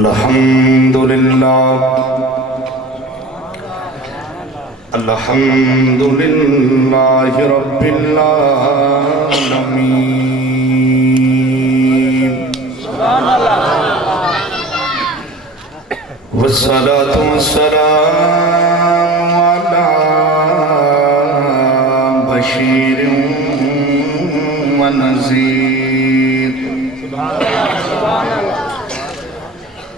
الحمدللہ رب العالمین والصلاة والسلام على بشیر ونذیر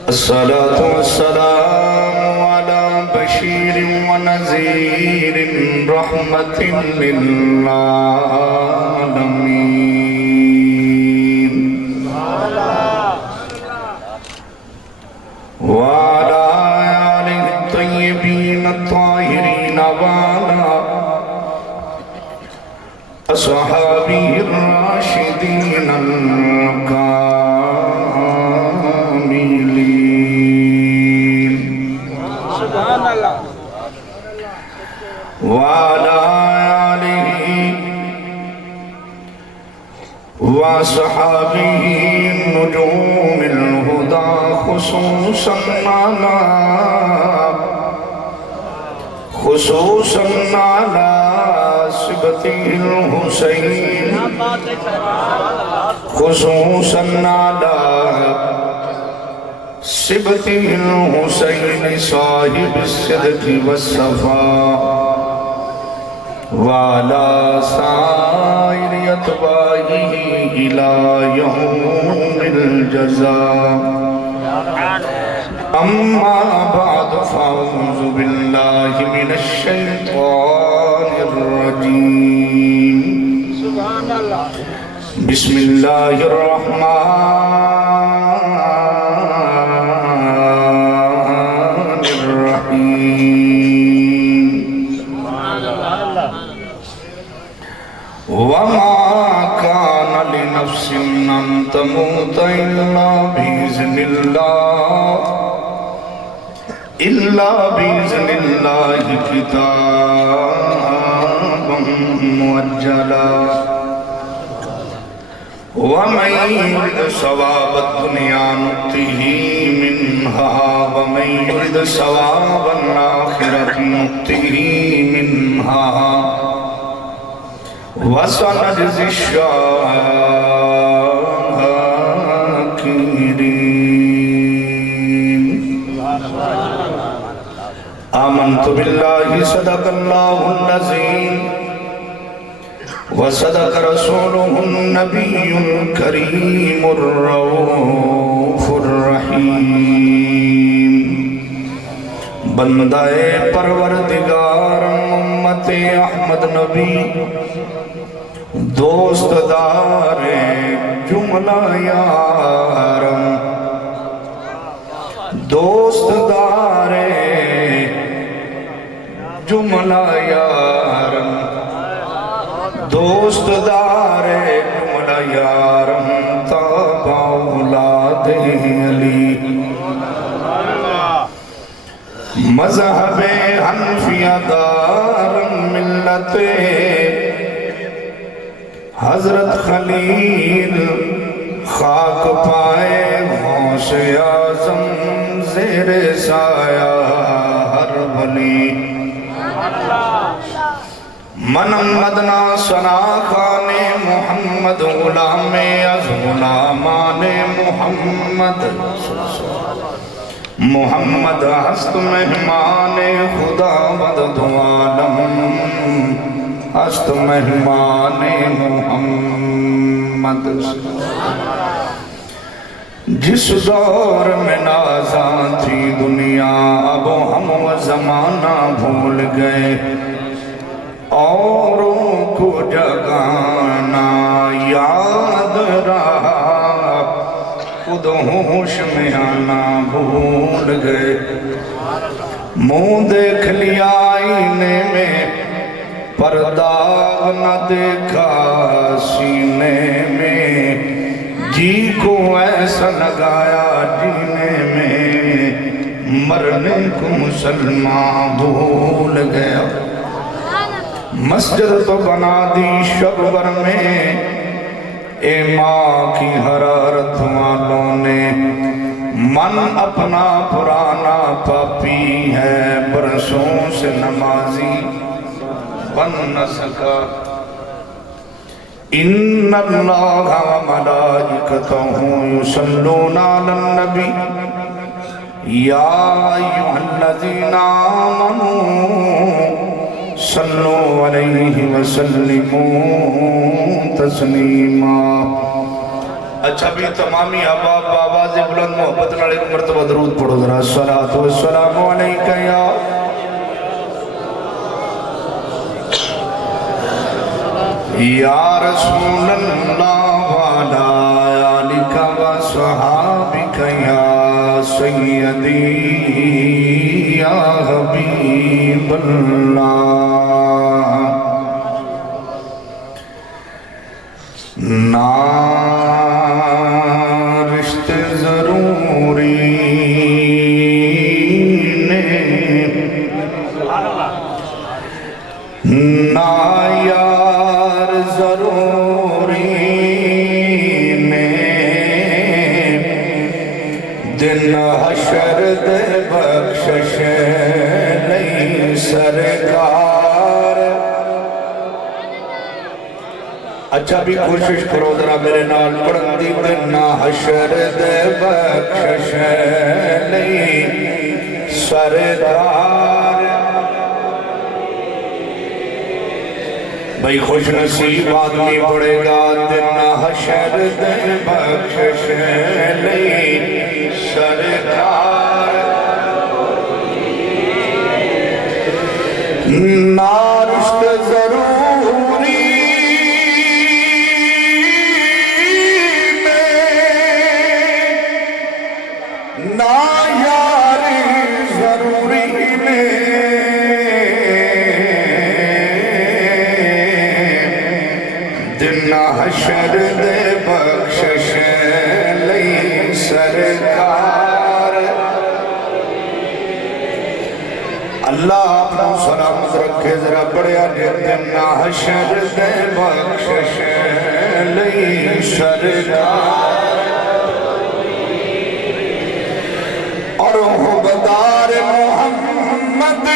الصلاة والسلام على بشیر ونذیر رحمة للعالمین وعلى آله الطيبين الطاهرين وعلى أصحابه الراشدين الكاملين وعلى آله وصحابه نجوم الهدى خصوصا على سبته الحسين خصوصا على سبته الحسين صاحب الصدق والصفاء وعلى سائر أتباعه إلى يوم الجزاء أما بعد فأعوذ بالله من الشيطان الرجيم بسم الله الرحمن الرحيم وما كان لنفس أن تموت إلا بإذن الله كتابا مؤجلا ومن يرد ثواب الدنيا نؤته منها ومن يرد ثواب الآخرة نؤته منها وسنجزي الشاكرين آمنت بالله صدق الله العظيم وصدق رسوله النبي الكريم الرؤوف الرحيم بندہ پروردگار امت احمد نبی دوست دار جملہ یارم دوست دار جملہ یارم دوست دار جملہ یارم تابع اولاد علی مذہب حنفیہ دار ملت حضرت خلیل خاک پائے غوث اعظم زیر سایہ ہر ولی منم مدنہ سنا خان محمد غلام از غلامان محمد ہست مہمان خدا مدد عالم ہست مہمان محمد جس دور میں نازاں تھی دنیا اب ہم و زمانہ بھول گئے اوروں کو جگانا یاد رہا خود ہوش میں آنا بھول گئے منہ دیکھ لیا آئینے میں پرداغ نہ دیکھا سینے میں جی کو ایسا لگایا جینے میں مرنے کو مسلمان بھول گیا مسجد تو بنا دی شبور میں اے ماں کی حرارت والوں نے من اپنا پرانا پاپی ہے برسوں سے نمازی بن نہ سکا ان اللہ و ملائکتہ یصلون علی النبی یا ایھا الذین آمنوا صلوا علیہ وسلموا تسلیما۔ اچھا بھی تمامی احباب آواز بلند محبت نال ایک مرتبہ درود پڑھو ذرا الصلاۃ والسلام علیک یا رسول اللہ وعلی آلک وصحابک یا سیدی یا حبیب اللہ۔ نا رشتے ضروری نے نا یار ضروری نے دن حشر دے بخشش نہیں سرکار۔ اچھا بھی کوشش کرو ذرا میرے نال پڑھن دی دن حشر دے بخشش نہیں سرکار۔ بھئی خوش نصیب آدمی پڑے گا دن حشر دے بخشش نہیں سرکار۔ نا رشتے ضروری نا یار ضروری نے دن حشر دے بخشش لئی سرکار۔ اللہ اپنا سلامت رکھے ذرا بڑیا دن حشر دے بخشش لئی سرکار۔ اور حبدار محمد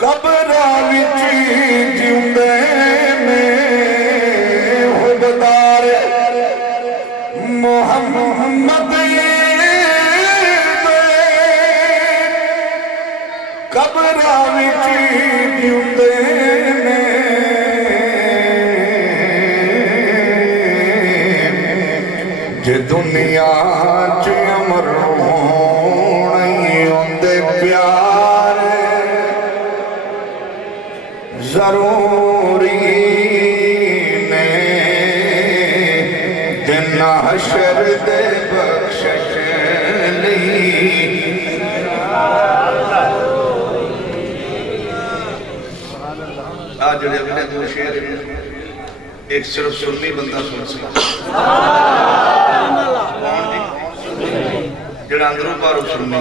قبرہ وچ جیندے نے حبدار محمد قبرہ وچ جیندے نے جے دنیا چ امر ہونی ہوندے پیار ضروری نے دن حشر دے بخشش لئی۔ آج جڑے اگلے دو شعر ایک صرف سنی بندہ سن سکتا جڑا اندروں پارو سنی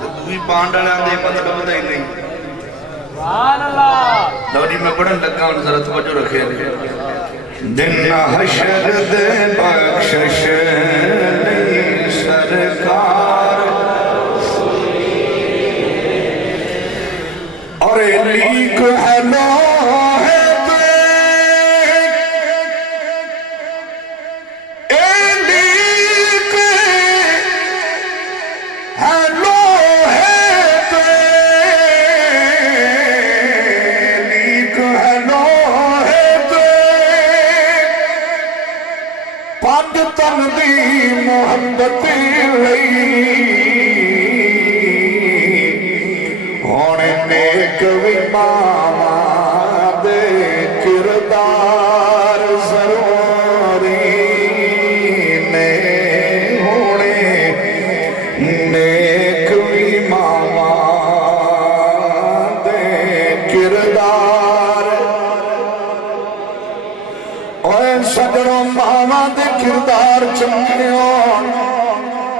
تو دوئی پانڈالیاں دے مطلب دا ہی نہیں۔ لو جی میں پڑھن لگا ہوں ذرا توجہ رکھے دن حشر دے بخشش نہیں سرکار۔ اور لیک ہے لوہے پہ لیک ہے لوہے پہ لیک ہے لوہے پہ پگ تن دی محبت لئی ہونے نیک وی ماما دے کردار ضروری نے ہونے نیک وی ماما دے کردار۔ اوہ سجنوں ماما دے کردار چنگے ہون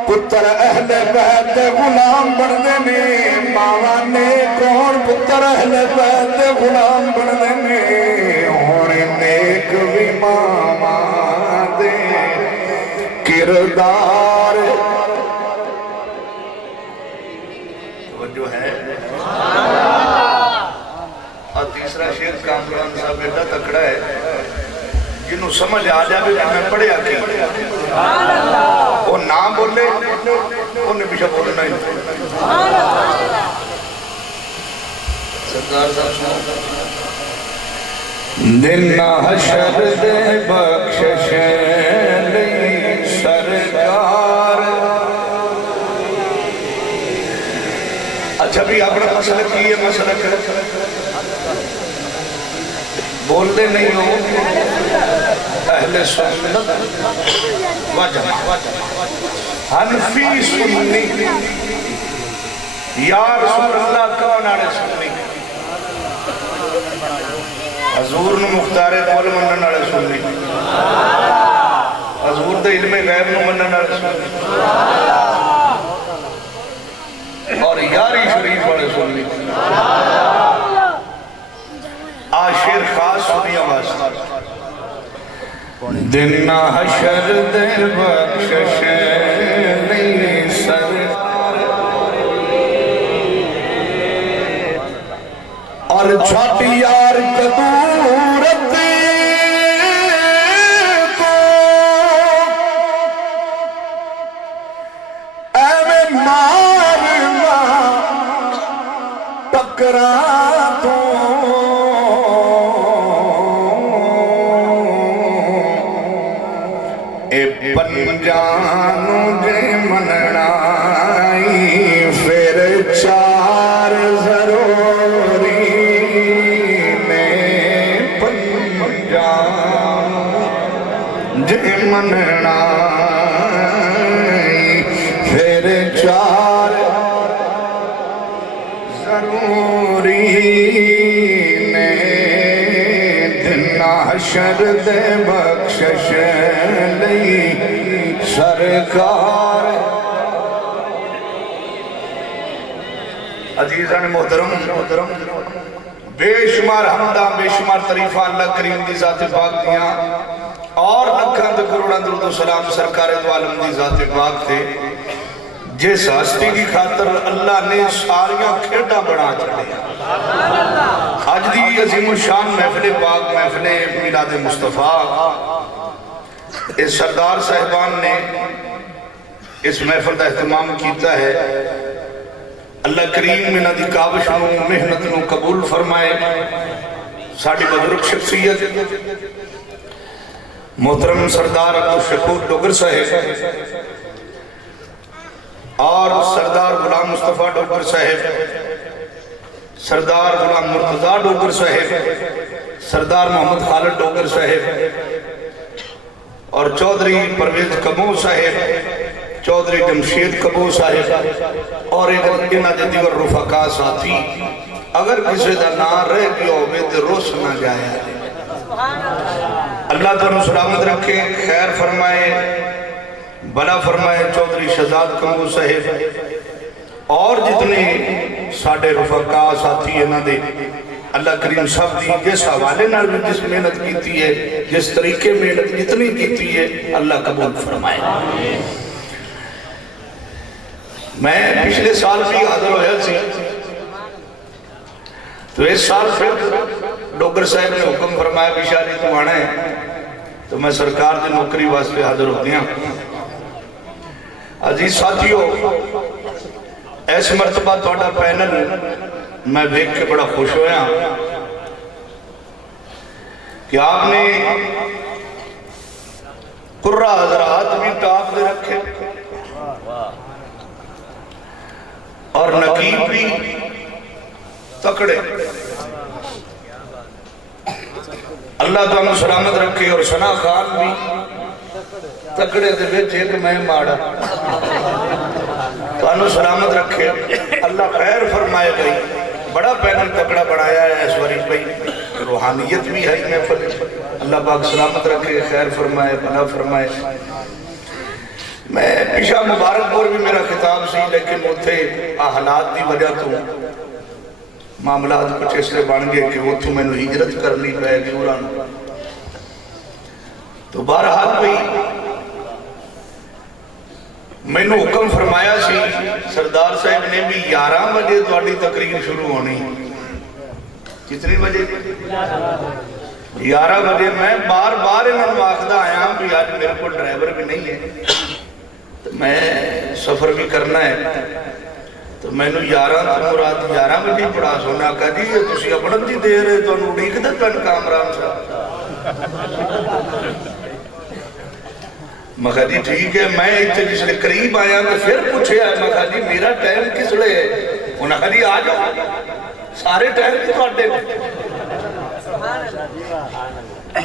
پتر اہل بیت غلام بندے نے ماما نے کون پتر اہل بیت غلام بندے نے ہونے بھی ماما دے کردار جو ہے. اور تیسرا شعر کامران صاحب ایڈا تکڑا ہے جنہوں سمجھ آ جائے کہ میں پڑھیا کی وہ نہ بولے انہیں بھی بولنا ہی سردار صاحب سنو. دن حشر دے بخشش لئی سرکار. اچھا بھی اپنا مسئلہ کی ہے. مسئلہ کر بولتے نہیں ہو اہل سنت وجماعت حنفی سنی یا رسول اللہ کون آنے سنی حضور نو مختار قول منن والے سنی حضور دے علم غیب نو منن والے سنی اور یاری شریف والے سنی. آشیر خاص سنی آواز دن حشر دے بخشش نہیں سرکار اور چھاٹی یار قدورت کو ایویں مارنا ٹکرا تو پنجانو جے مننائی پھر چار ضروری نے پنجانو جے مننائی پھر چار ضروری نے دن حشر دے بخشش سرکار. عزیزان محترم بے شمار حمدہ بے شمار تعریفہ اللہ کریم دی ذات پاک دیاں اور لکھاں تے کروڑاں درود و سلام سرکار دو عالم دی ذات پاک تے جس ہستی کی خاطر اللہ نے ساریاں کھیڑا بنا چھڑے. آج دی عظیم الشان محفل پاک محفل میلاد مصطفیٰ اس سردار صاحبان نے اس محفل کا اہتمام کیتا ہے. اللہ کریم میں نہ دی کاوش نو محنت نو قبول فرمائے. ساڑھی بزرگ شخصیت محترم سردار عبدالشکور ڈوگر صاحب اور سردار غلام مصطفیٰ ڈوگر صاحب سردار غلام مرتضیٰ ڈوگر صاحب سردار محمد خالد ڈوگر صاحب اور چودھری پرویز کبو صاحب چودھری جمشید کبو صاحب اور انہا دے دیگر رفقا ساتھی اگر کسی دا نہ رہ گیا ہوئے دے روس نہ جائے. اللہ تعالیٰ سلامت رکھے خیر فرمائے بلا فرمائے. چودھری شہزاد کبو صاحب اور جتنے ساڑھے رفقا ساتھی انہا دے اللہ کریم سب دی جس حوالے نال بھی جس محنت کیتی ہے جس طریقے محنت جتنی کیتی ہے اللہ قبول فرمائے. میں پچھلے سال بھی حاضر ہویا سی تو اس سال پھر ڈوگر صاحب نے حکم فرمایا بشاری تو آنا ہے تو میں سرکار دے نوکری واسطے حاضر ہوتی ہوں. عزیز ساتھیو ایس مرتبہ توڑا پینل میں دیکھ کے بڑا خوش ہویا کہ آپ نے قرہ حضرات بھی ٹاپ دے رکھے اور نقیب بھی تکڑے. اللہ تعالیٰ سلامت رکھے اور ثنا خان بھی تکڑے دے بیچ ایک میں ماڑا تعالیٰ سلامت رکھے اللہ خیر فرمائے گئی. بڑا پینل تکڑا بڑھایا ہے اسوری بھائی روحانیت بھی ہے محفل. اللہ پاک سلامت رکھے خیر فرمائے بھلا فرمائے. میں پیشہ مبارک پور بھی میرا خطاب سی لیکن اتھے حالات دی وجہ تو معاملات کچھ اس لئے بان گئے کہ وہ تو میں نے ہجرت کرنی پہے گی تو بہرحال بھئی میں نے حکم فرمایا سی سردار صاحب نے بھی 11 بجے تواڈی تقریر شروع ہونی. کتنی بجے؟ 11 بجے. میں بار بار انہوں نے آخدا آیا بھی آج میرے کو ڈرائیور بھی نہیں ہے تو میں سفر بھی کرنا ہے تو میں نے 11 تو رات 11 بجے پڑھا سونا کہا جی تسی اپنا جی دے رہے تو انہوں اڑیک دے پین کامران صاحب. میں کہا جی ٹھیک ہے. میں اتنے جس نے قریب آیا تو پھر پوچھے آئے میں کہا جی میرا ٹائم کس لئے ہے؟ انہوں نے کہا جی آ جاؤ سارے ٹائم کی تو آٹے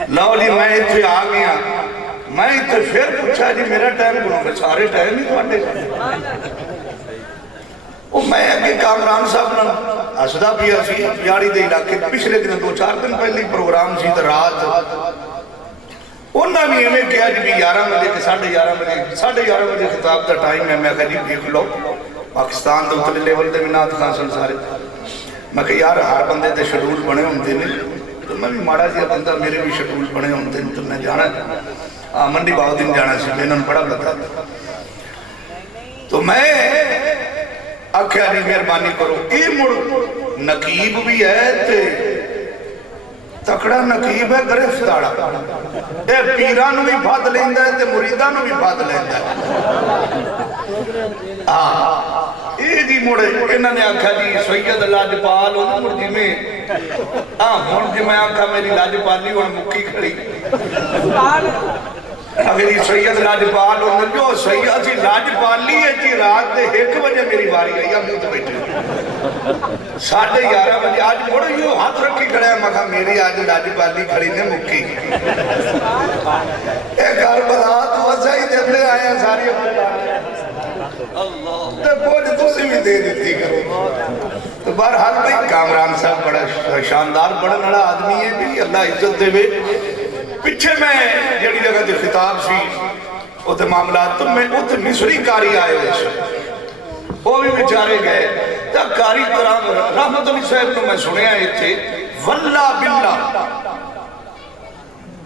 لو جی میں اتنے آ گیا. میں اتنے پھر پوچھا جی میرا ٹائم کنوں میں سارے ٹائم ہی تو آٹے میں اگے کامران صاحب نے اسدہ پیا سی یاری دے علاقے پچھلے دن 2-4 دن پہلے پروگرام سی تو رات انہوں نے ہمیں کیا جی 11 بجے کے 11:30 بجے خطاب دا ٹائم ہے. میں کہا جی دیکھ لو پاکستان دے اتلے لیول دے منات خان سن سارے. میں کہا یار ہر بندے دے شیڈول بنے ہوندے نے تو میں بھی ماڑا جی بندہ میرے بھی شیڈول بنے ہوندے تو میں جانا منڈی باغ دن جانا سی. میں انہوں نے بڑا پتا تو میں آکھیا نہیں مہربانی کرو. یہ مڑ نقیب بھی ہے تے تکڑا نقیب ہے گرفتاڑا. یہ پیرانو بھی بھاد لیندہ ہے تے مریدانو بھی بھاد لیندہ ہے. یہ جی مڑے انہوں نے آکھا جی سید لاجپال ہونا مڑ جی میں ہون جی میں آکھا میری لاجپالی ہونا مکی کھڑی اگر یہ سید لاجپال ہونا جو سید جی لاجپالی ہے جی رات دے 1 بجے میری باری ہے یا موت بیٹھے 11:30 بجے. آج مڑے یوں ہاتھ رکھی کھڑے ہیں مکھا میری آج لاجپالی کھڑی نے مکی. ایک کربلا تو وزائی دیتے آئے ہیں ساری تو بوجھ تسی بھی دے دیتی کرو. تو بہرحال بھئی کامران صاحب بڑا شاندار بڑا نڑا آدمی ہے بھی اللہ عزت دے بے. پچھے میں جڑی جگہ دے خطاب سی اتھے معاملات تو میں اتھے مصری کاری آئے ہوئے سے وہ بھی بیچارے گئے تا کاری کرام رحمت علی صاحب کو میں سنے آئے تھے واللہ باللہ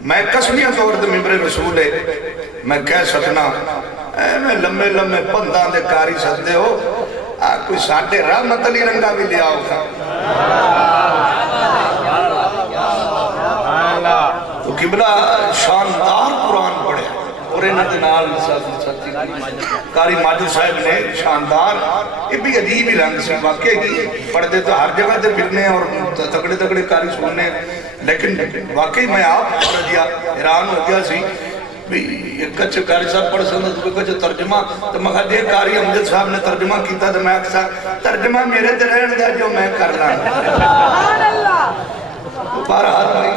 میں قسمیہ طور دے ممبر رسول ہے میں کہہ سکنا میں لمبے لمبے پندان دے کاری سکتے ہو کوئی ساٹھے رحمت علی رنگا بھی لیا ہوگا تو قبلہ شاندار قرآن پڑھے اور انہوں نے نال کاری ماجد صاحب نے شاندار یہ بھی عجیب ہی رنگ سے واقعی پڑھتے تو ہر جگہ دے پھرنے اور تکڑے تکڑے کاری سننے لیکن واقعی میں آپ پڑھ دیا حیران ہو گیا سی ایک کچھ کاری صاحب پڑھ سکتا تو کچھ ترجمہ تو میں کہا دیکھ کاری امجد صاحب نے ترجمہ کیتا تو میں اکسا ترجمہ میرے تے رہن دیا جو میں کر رہا ہوں بہرحال میں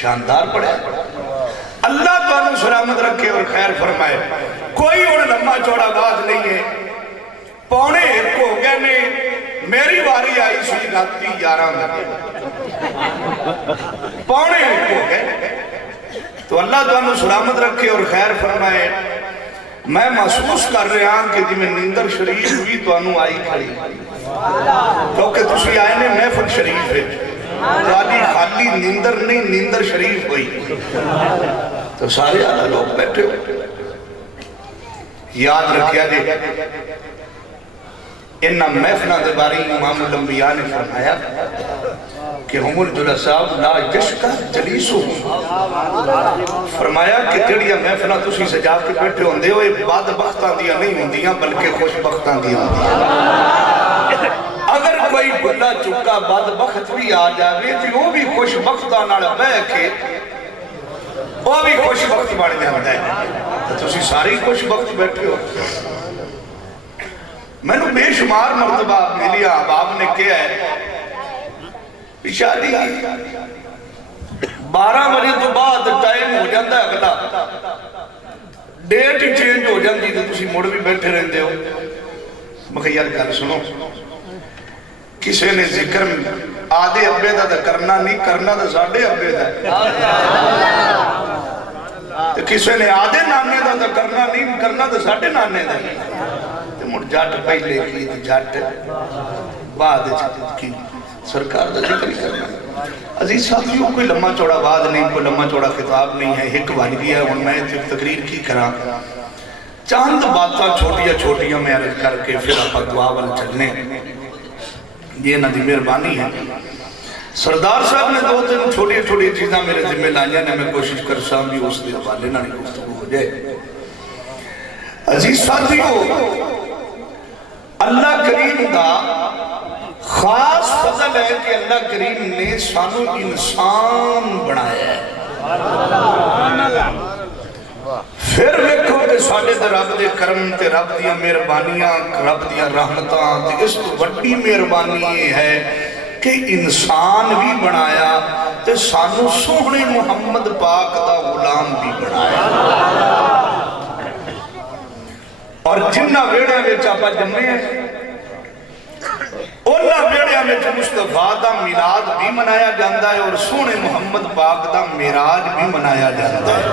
شاندار پڑھے اللہ تو انہوں سلامت رکھے اور خیر فرمائے. کوئی انہوں لمبا چوڑا باز نہیں ہے. 11:45 ہو گئے نے میری باری آئی سی راتی 11 بجے 11:45 ہو گئے تو اللہ تو انہوں سلامت رکھے اور خیر فرمائے. میں محسوس کر رہا ہوں کہ جی میں نیندر شریف ہوئی تو انہوں آئی کھڑی کیونکہ تسی آئے نے محفل شریف ہے راجی خالی نیندر نہیں نیندر شریف ہوئی تو سارے آدھا لوگ بیٹھے ہو. یاد رکھیا جی انہا محفلہ دے باری امام الانبیاء نے فرمایا کہ ہم الجلساء لا یشکا جلیسو فرمایا کہ جڑیا محفلہ تسی سجا کے بیٹھے ہوندے ہو یہ بد بختان دیا نہیں ہوندیاں بلکہ خوش بختان دیا ہوندیاں. اگر کوئی بلا چکا بد بخت بھی آ جاوے تو وہ بھی خوش بختان آڑا بے کے وہ بھی خوش بخت بڑھ جاتا ہے تو اسی ساری خوش بخت بیٹھے ہو. میں نے بے شمار مرتبہ ملیا آپ نے کیا ہے شادی 12 بجے تو بعد ٹائم ہو جاتا ہے اگلا ڈیٹ ہی چینج ہو جاتی تو تسی مڑ بھی بیٹھے رہتے ہو. مگر یار گل سنو کسی نے ذکر آدھے ابے دا کرنا نہیں کرنا دا ساڑھے ابے دا کسی نے آدھے نانے دا کرنا نہیں کرنا دا ساڑھے نانے دا مڑ جاٹ پہلے کی جاٹ بعد کی سرکار دا ذکر ہی کرنا عزیز ساتھیوں کوئی لمحہ چوڑا بات نہیں، کوئی لمحہ چوڑا خطاب نہیں ہے، ایک بج گیا ہے، میں تقریر کی کرا چاند باتاں چھوٹیاں چھوٹیاں میں عرض کر کے پھر آپ دعا وال چلنے یہ نہ دی مہربانی ہے۔ سردار صاحب نے دو تین چھوٹی چھوٹی چیزاں میرے ذمہ لائیاں نے، میں کوشش کر سا بھی اس کے حوالے نہ گفتگو ہو جائے۔ عزیز ساتھیوں اللہ کریم دا خاص فضل ہے کہ اللہ کریم نے سانو انسان بنایا ہے۔ پھر ویکھو کہ ساڈے تے رب دے کرم تے رب دیاں مہربانیاں رب دیاں رحمتاں تے اس تو بڑی مہربانی یہ ہے کہ انسان بھی بنایا تے سانو سوہنے محمد پاک دا غلام بھی بنایا۔ اور جنہ ویڑے میں چاپا جمعے ہیں اولا ویڑے میں مصطفیٰ دا میلاد بھی منایا جاندہ ہے اور سونے محمد پاک دا میراج بھی منایا جاندہ ہے۔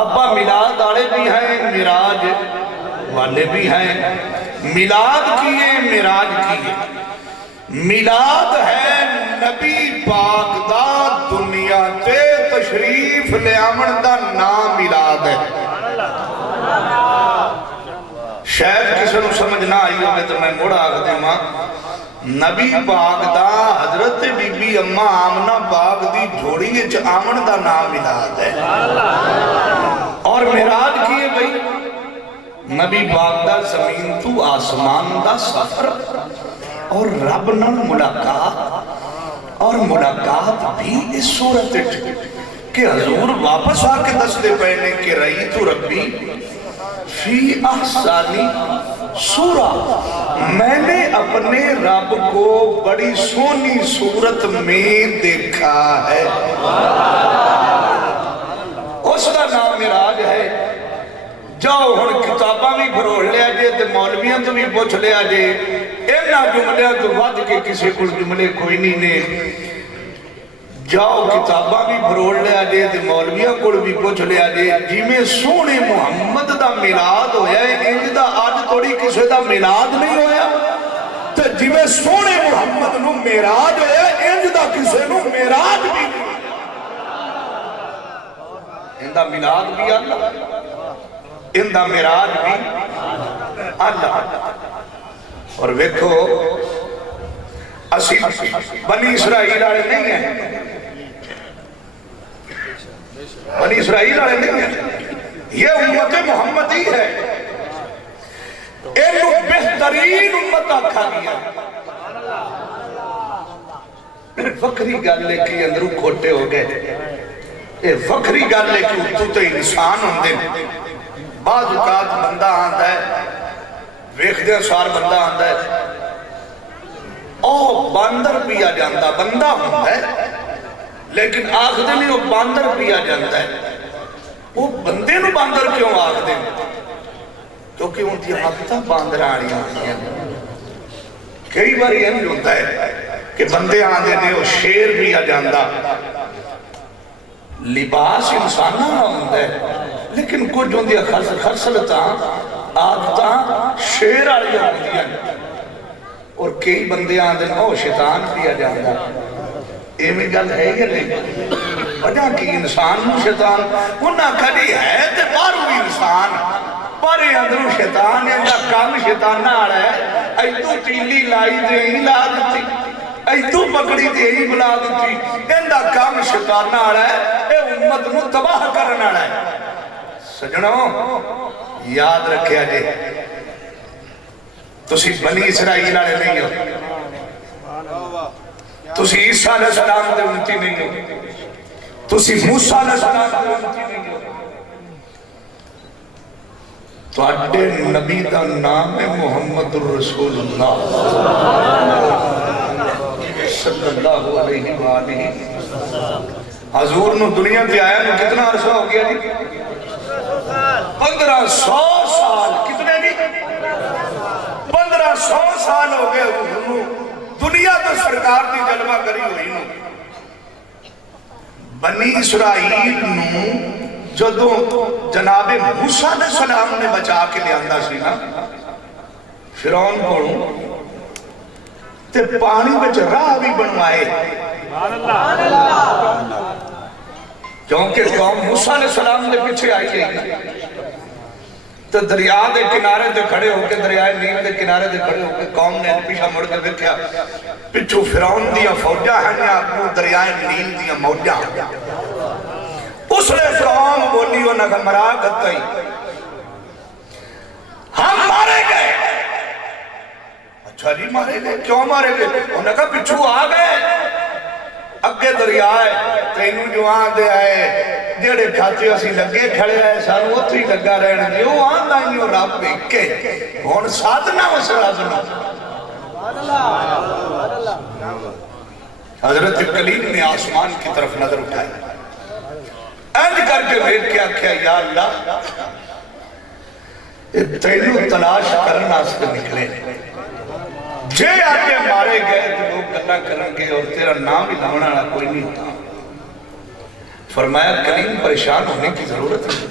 ابا میلاد آڑے بھی ہیں، میراج والے بھی ہیں۔ میلاد کیے میراج کیے۔ میلاد ہے نبی پاک دا دنیا تے تشریف لے آمن دا نام میلاد ہے۔ شاید کسی نے سمجھ نہ آئی ہوگے تو میں موڑا آگتے ہوں نبی پاک دا حضرت بی بی اماں آمنہ پاک دی جھوڑی آمن دا نام میلاد ہے۔ اور میراج کیے بھئی نبی پاک دا زمین تو آسمان دا سفر اور رب نال ملاقات، اور ملاقات بھی اس صورت کہ حضور واپس آ کے دستے پہنے کہ رئی تو ربی فی احسانی سورہ، میں نے اپنے رب کو بڑی سونی صورت میں دیکھا ہے۔ اس کا نام میراج ہے۔ جاؤ ہن کتاباں بھی بھروڑ لیا جے تے مولویاں تو بھی پوچھ لیا جے، اینا جملیاں تو ود کے کسی کل جملے کوئی نہیں نے۔ جاؤ کتاباں بھی بھروڑ لیا جے تے مولویاں کل بھی پوچھ لیا جے، جی میں سونے محمد دا میلاد ہویا ہے، انج دا آج توڑی کسے دا میلاد نہیں ہویا، تے جی میں سونے محمد نو میراج ہویا ہے، انج دا کسے نو میراج بھی نہیں ہویا۔ ان دا میلاد بھی اللہ، ان دا میراج بھی اللہ۔ اور ویکھو اسی بنی اسرائیل آئے نہیں ہیں، بنی اسرائیل آئے نہیں ہیں، یہ امت محمدی ہے۔ انہوں بہترین امت آکھا گیا۔ وکری گل لے کے اندروں کھوٹے ہو گئے، یہ وکری گل لے کے اتو تو انسان ہوں دے۔ بعض اوقات بندہ آندہ ہے، ویخ دے سار بندہ آندہ ہے، او باندر پیا جاندہ، بندہ ہوتا ہے لیکن آخ دے نہیں وہ باندر پیا جاندہ ہے۔ وہ بندے نو باندر کیوں آخ دے؟ کیونکہ ان کی حقتہ باندر آڑی آنی ہیں۔ کئی بار یہ نہیں ہوتا ہے کہ بندے آندے نے وہ شیر پیا جاندہ، لباس انسانہ ہوتا ہے لیکن کچھ جو دیا خرسلتا آدھتا شیر آڑی ہوتی ہیں۔ اور کئی بندے آندے او شیطان پیا جاندہ، ایمی گل ہے یا نہیں؟ وجہ کی انسان نو شیطان انہا کھڑی ہے تے بارو انسان پارے اندرو شیطان ہے، انہا کام شیطان نہ آ رہا ہے۔ ای تو تیلی لائی دے ہی لا دیتی، ای تو پکڑی دے ہی بلا دیتی، انہا کام شیطان نہ آ رہا ہے، اے امت نو تباہ کرنا رہا ہے۔ سجنوں یاد رکھیا جے تسی بنی اسرائیل آلے نہیں ہو، تسی عیسیٰ علیہ السلام دے امتی نہیں ہو، تسی موسیٰ علیہ السلام دے امتی نہیں ہو۔ تو اڈے نبی دا نام ہے محمد الرسول اللہ صلی اللہ علیہ وآلہ۔ حضور نو دنیا تے آیا نو کتنا عرصہ ہو گیا جی؟ 1500 سال۔ کتنے جی؟ 1500 سال ہو گئے حضور دنیا تو سرکار دی جلوہ کری ہوئی نو۔ بنی اسرائیل نو جدو جناب موسیٰ علیہ السلام نے بچا کے لے آندہ سی نا فرعون کو تے پانی بچ راہ بھی بنوائے، کیونکہ قوم موسیٰ علیہ السلام نے پیچھے آئی گئی تو دریا دے کنارے دے کھڑے ہو کے دریائے نیل دے کنارے دے کھڑے ہو کے قوم نے پیچھا مڑ کے دیکھا پچھو فرعون دیا فوجہ ہیں یا اپنو دریائے نیل دیا موجہ اس نے قوم بولی و نگمرا گتائی ہم مارے گئے اچھا جی مارے گئے کیوں مارے گئے انہوں نے کہا پچھو آ گئے اگے دریائے تینوں جو آن دے آئے جیڑے کھاتے اسی لگے کھڑے آئے سانو اتھی لگا رہنے دے وہ آن دائنیوں رب ایکے ہون ساتنا و سرازنا حضرت کلیم نے آسمان کی طرف نظر اٹھائی اینج کر کے ویٹ کیا کیا یا اللہ تینوں تلاش کرنا سے نکلے جے آگے مارے گئے تو لوگ گلہ کریں گے اور تیرا نام ہی لاؤنا کوئی نہیں ہوتا فرمایا کلیم پریشان ہونے کی ضرورت نہیں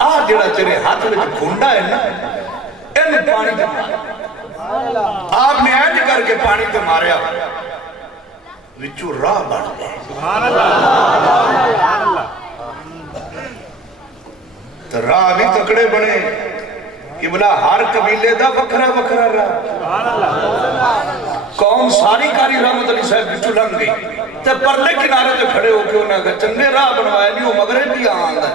آہ جڑا تیرے ہاتھ میں جو کھونڈا ہے نا ان پانی تے مارا آپ نے اینج کر کے پانی تے ماریا وچو راہ بڑھ گئے تو راہ بھی تکڑے بنے قبلہ ہر قبیلے دا وکھرا وکھرا رہا قوم ساری کاری رحمت علی صاحب بچو لنگ گئی تے پرلے کنارے تے کھڑے ہو کے انہاں کہ چنگے راہ بنوائے نہیں وہ مغرب بھی آندا ہے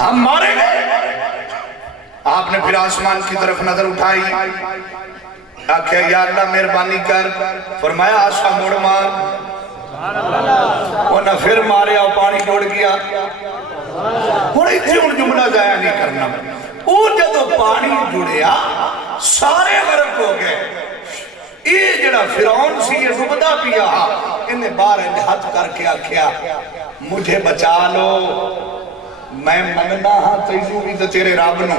ہم مارے گئے آپ نے پھر آسمان کی طرف نظر اٹھائی آکھیا یا اللہ مہربانی کر فرمایا آسا موڑ مار انہاں پھر مارے اور پانی ڈوڑ گیا بڑی تھی ان جملہ ضائع نہیں کرنا وہ جدو پانی جڑیا سارے غرق ہو گئے یہ جڑا فرعون سی یہ ڈوبدا پیا انہیں باہر ہاتھ کر کے آکھیا مجھے بچا لو میں مننا ہاں تیجو بھی تو تیرے رب نو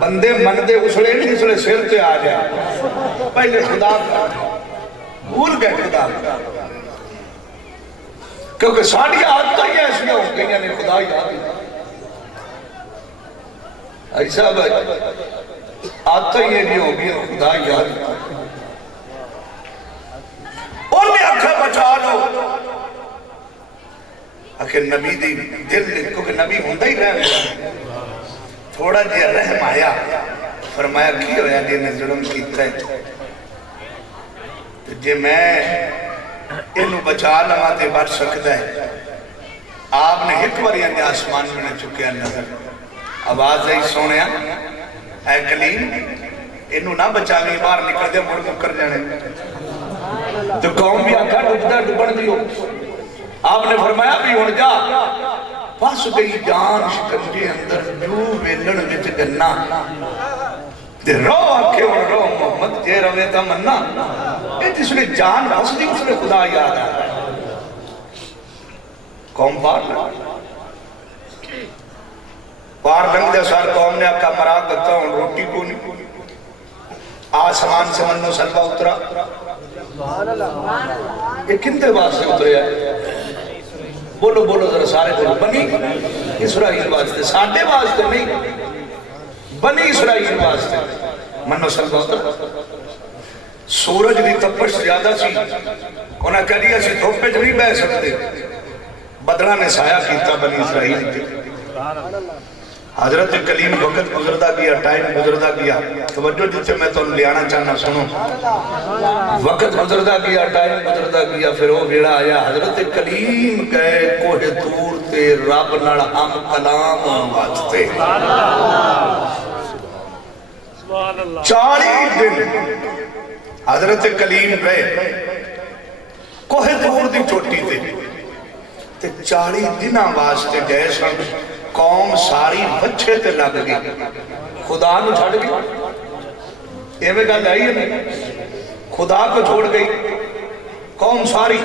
بندے مندے اسلے نہیں اسلے سر تے آ جائے پہلے خدا کا بھول گئے خدا کا کیونکہ ساڑھی آدھتا ہی ایسی ہو گئی یعنی خدا یاد ہی ایسا بھائی آدھتا ہی نہیں ہو گئی خدا یاد ہی اور میں اکھا بچا لو اکھر نبی دی دل کیونکہ نبی ہوندہ ہی رہے تھوڑا جی رحم آیا فرمایا کی ہویا جی نے ظلم کیتا ہے جی میں انہوں بچا لما تے بڑھ سکتا ہے آپ نے ایک بار یعنی آسمان میں نے چکیا نظر آواز ہے سونے اے کلیم انہوں نہ بچاویں بار نکل دے مڑ کر جانے تو قوم بھی آکھا ڈوبتا ڈوبن دیو آپ نے فرمایا بھی ہون جا پاس گئی جان شکنجے اندر جو ویلن وچ گنا تے رو آکھے اور رو محمد جے روے تا مننا اے جس نے جان بس دی اس نے خدا یاد آیا قوم پار لنگ دے سار قوم نے اکا مرا گتا ہوں روٹی کو نہیں آسمان سے منو سلوہ اترا یہ کن دے واسطے اترے ہیں بولو بولو ذرا سارے بولو بنی اسرائیل واسطے ساڑھے واسطے نہیں بنی اسرائیل واسطے منو سلوہ اترا سورج بھی تپش زیادہ سی انہاں کہہ اسی دھوپے جو نہیں بہ سکتے بدرہ نے سایہ کیتا بنی اسرائیل کے حضرت کلیم وقت گزردہ گیا ٹائم گزردہ گیا توجہ جتے میں تو لیانا چاہنا سنو وقت گزردہ گیا ٹائم گزردہ گیا پھر وہ بیڑا آیا حضرت کلیم گئے کوہ تور تے رب نڑ ہم کلام واسطے 40 دن حضرت کلیم گئے کوہ تور دی چوٹی تے 40 دنہ واسطے گئے سن قوم ساری بچے تے لگ گئی خدا نو چھڑ گئی یہ میں گا جائی ہے نہیں خدا کو چھوڑ گئی قوم ساری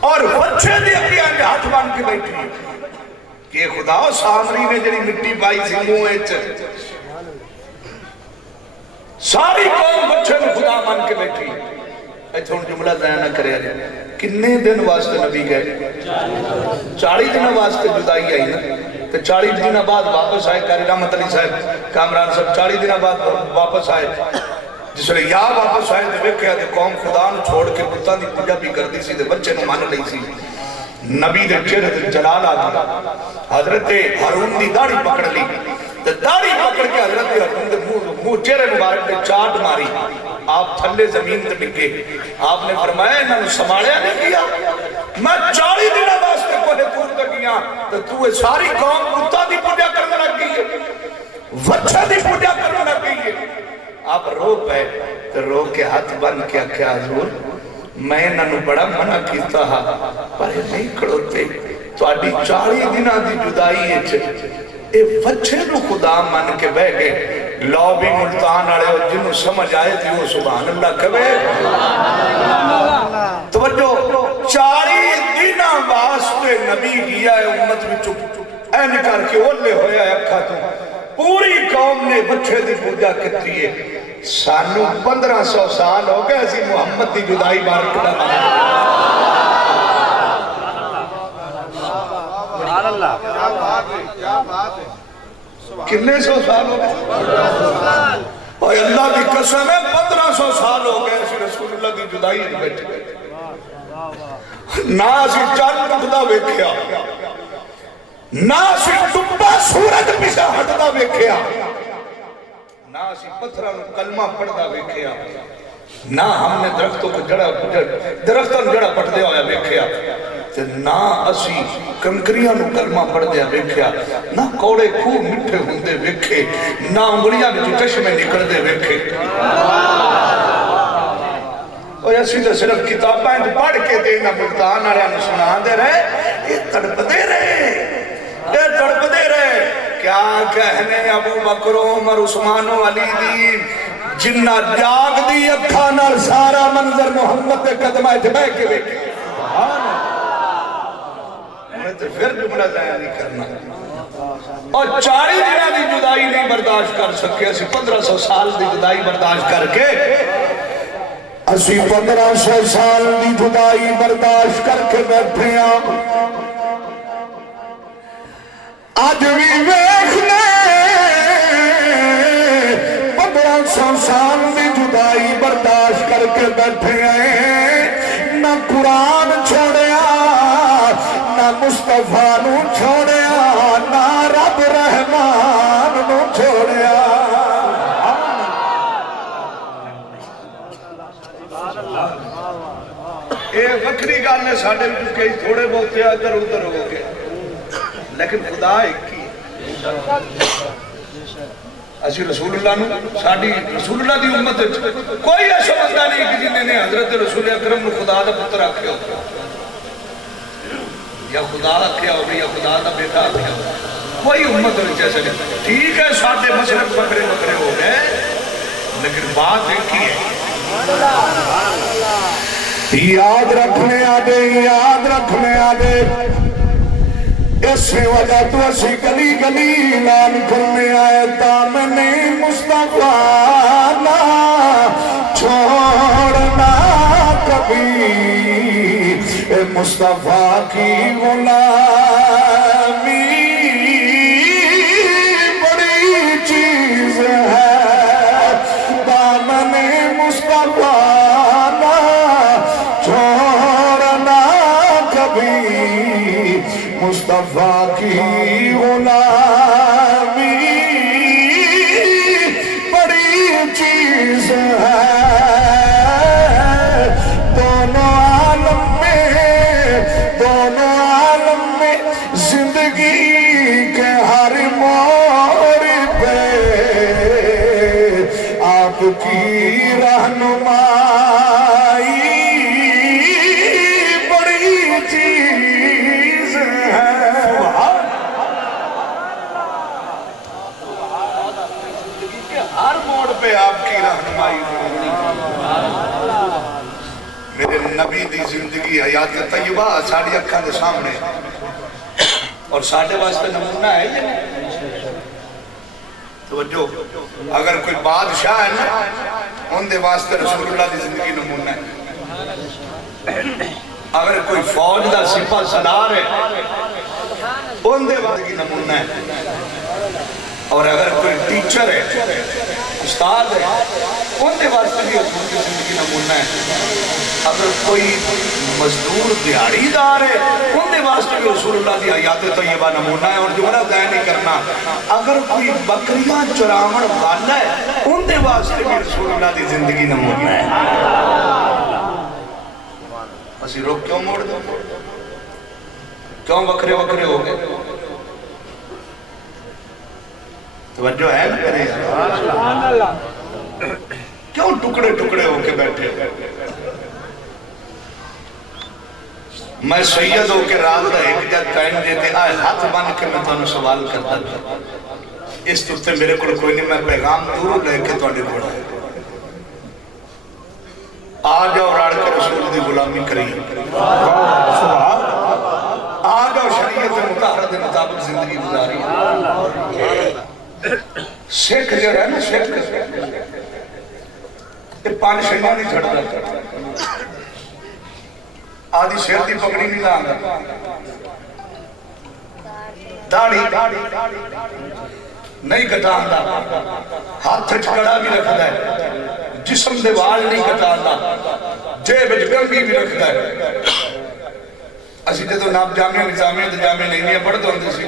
اور بچے دے اپنی آنگے ہاتھ بان کے بیٹھی کہ خدا سامری نے جنی مٹی بائی سی موہے ساری قوم بچے نے خدا مان کے بیٹھی ایتھے ان جملہ ضائع نہ کرے کنے دن واسطے نبی گئے 40 دن واسطے جدائی آئی نا تو 40 دن بعد واپس آئے قاری رحمت علی صاحب کامران صاحب 40 دن بعد واپس آئے جس نے یا واپس آئے دے ویکھیا تے قوم خدا نو چھوڑ کے بتاں دی پوجا بھی کردی سی تے بچے نو مان لئی سی نبی دے چہرے تے جلال آ گیا حضرت ہارون دی داڑھی پکڑ لی تے داڑھی پکڑ کے حضرت ہارون دے منہ چہرے مبارک تے چاٹ ماری آپ تھلے زمین تے ڈگے آپ نے فرمایا انہاں نو سنبھالیا نہیں کیا میں 40 دن واسطے کوہ طور تے گیا تے تو ساری قوم بتاں دی پوجا کرنے لگ گئی ہے وچھا دی پوجا کرنے لگ گئی ہے آپ رو پہ تو رو کے ہاتھ بن کیا کیا حضور میں انہوں بڑا منع کیتا ہا پر نہیں کھڑوتے تو آڈی 40 دنہ دی جدائی ہے اے وچھے نو خدا من کے بہ گئے لو بھی ملتان آڑے اور جنہوں سمجھ آئے تھی وہ سبحان اللہ کبھے توجہ 40 دنہ واسطے نبی گیا ہے امت میں چپ این کر کے اولے ہویا ہے اکھا تو پوری قوم نے بچے دی پوجا کتی ہے سانو 1500 سال ہو گئے اسی محمد دی جدائی بارک دا سبحان اللہ کتنے سو سال ہو گئے اور اللہ کی قسم ہے 1500 سال ہو گئے اسی رسول اللہ کی جدائی دی بیٹھ گئے نہ اسی چند مقدہ ویکھیا نہ اسی ٹپا سورج پیچھا ہٹدا ویکھیا نہ اسی پتھراں نو کلمہ پڑھدا ویکھیا نہ ہم نے درختوں کو درختوں جڑا پڑھ دیا ہویا ویکھیا نہ اسی کنکریاں نو کلمہ پڑھ دیا ویکھیا نہ کوڑے خوب مٹھے ہوندے ویکھے نہ انگلیاں جو چشمے نکل دے ویکھے اور اسی تو صرف کتابیں پڑھ کے دینا ملتان آرہا نو سنا دے رہے یہ تڑپ دے رہے یہ تڑپ دے رہے کیا کہنے ابو بکر عمر عثمان و علی دی جنہ جاگ دی اکھانا سارا منظر محمد کے قدمہ جبہ کے بیٹھے انہیں تو پھر جملہ ضائع نہیں کرنا اور 40 دنہ دی جدائی نہیں برداشت کر سکے اسی 1500 سال دی جدائی برداشت کر کے اسی 1500 سال دی جدائی برداشت کر کے بیٹھے ہیں آج بھی ویکھنے 1500 سال دی جدائی برداشت کر کے بیٹھے ہیں نہ قرآن چھوڑیا نہ مصطفیٰ نو چھوڑیا نہ رب رحمان نو چھوڑیا اے وکری گل نے ساڈے وچ کئی تھوڑے بہت ادھر ادھر ہو گئے لیکن خدا ایک ہی اسی رسول اللہ نو ساڈی رسول اللہ دی امت کوئی ایسا بندہ نہیں کہ جنہیں نے حضرت رسول اکرم نو خدا دا پتر آکھیا ہو یا خدا آکھیا ہو یا خدا دا بیٹا آکھیا ہو کوئی امت نہیں جیسے نہیں ٹھیک ہے ساڈے مشرق بکرے بکرے ہو گئے لیکن بات ایک ہی ہے یاد رکھنے آدے اس وجہ تو اسی گلی گلی اعلان کرنے آئے دامن مصطفیٰ نہ چھوڑنا کبھی اے مصطفیٰ کی غلامی بڑی چیز ہے دامن مصطفیٰ نہ چھوڑنا کبھی مصطفیٰ کی غلامی بڑی چیز ہے دونوں عالم میں زندگی کے ہر موڑ پہ آپ کی رہنمائی بڑی چیز ہے ہر موڑ پہ آپ کی رہنمائی میرے نبی دی زندگی حیات طیبہ ساڑھی اکھاں دے سامنے اور ساڑھے واسطے نمونہ ہے یہ توجہ اگر کوئی بادشاہ ہے نا ان دے واسطے رسول اللہ دی زندگی نمونہ ہے اگر کوئی فوج دا سپہ سالار ہے ان دے واسطے کی نمونہ ہے اور اگر کوئی ٹیچر ہے استاد ہے ان کے واسطے بھی حضور کی زندگی نمونہ ہے. اگر کوئی مزدور دیہڑی دار ہے ان کے واسطے بھی رسول اللہ کی حیات طیبہ نمونہ ہے. اور جو نہ طے نہیں کرنا اگر کوئی بکریاں چراون والا ہے ان کے واسطے بھی رسول اللہ کی زندگی نمونہ ہے. اسی روک کیوں موڑ دیں؟ کیوں وکرے وکرے ہو گئے؟ توجہ ہے نا کرے کیوں ٹکڑے ٹکڑے ہو کے بیٹھے؟ میں سید ہو کے رات دا ایک جا ٹائم دیتے آئے ہاتھ بن کے میں تانوں سوال کرتا تھا. اس طرح میرے کو کوئی نہیں, میں پیغام دور لے کے تواڈے کول آیا. آ جاؤ راڑ کے رسول دی غلامی کریں, آ جاؤ شریعت مطہرہ دے مطابق زندگی گزاری. سکھ جو ہے نا سکھ یہ پانچ شیئے نہیں چھڑتا. آدھی سیر دی پکڑی نہیں لانا, داڑھی نہیں کٹاندہ, ہاتھ چکڑا بھی رکھتا ہے, جسم دے وال نہیں کٹاندہ, جیب کنگھی بھی رکھتا ہے. اسی تے تو ناب جامعہ نظامیہ تے جامعہ نہیں پڑھ دو اندے سی.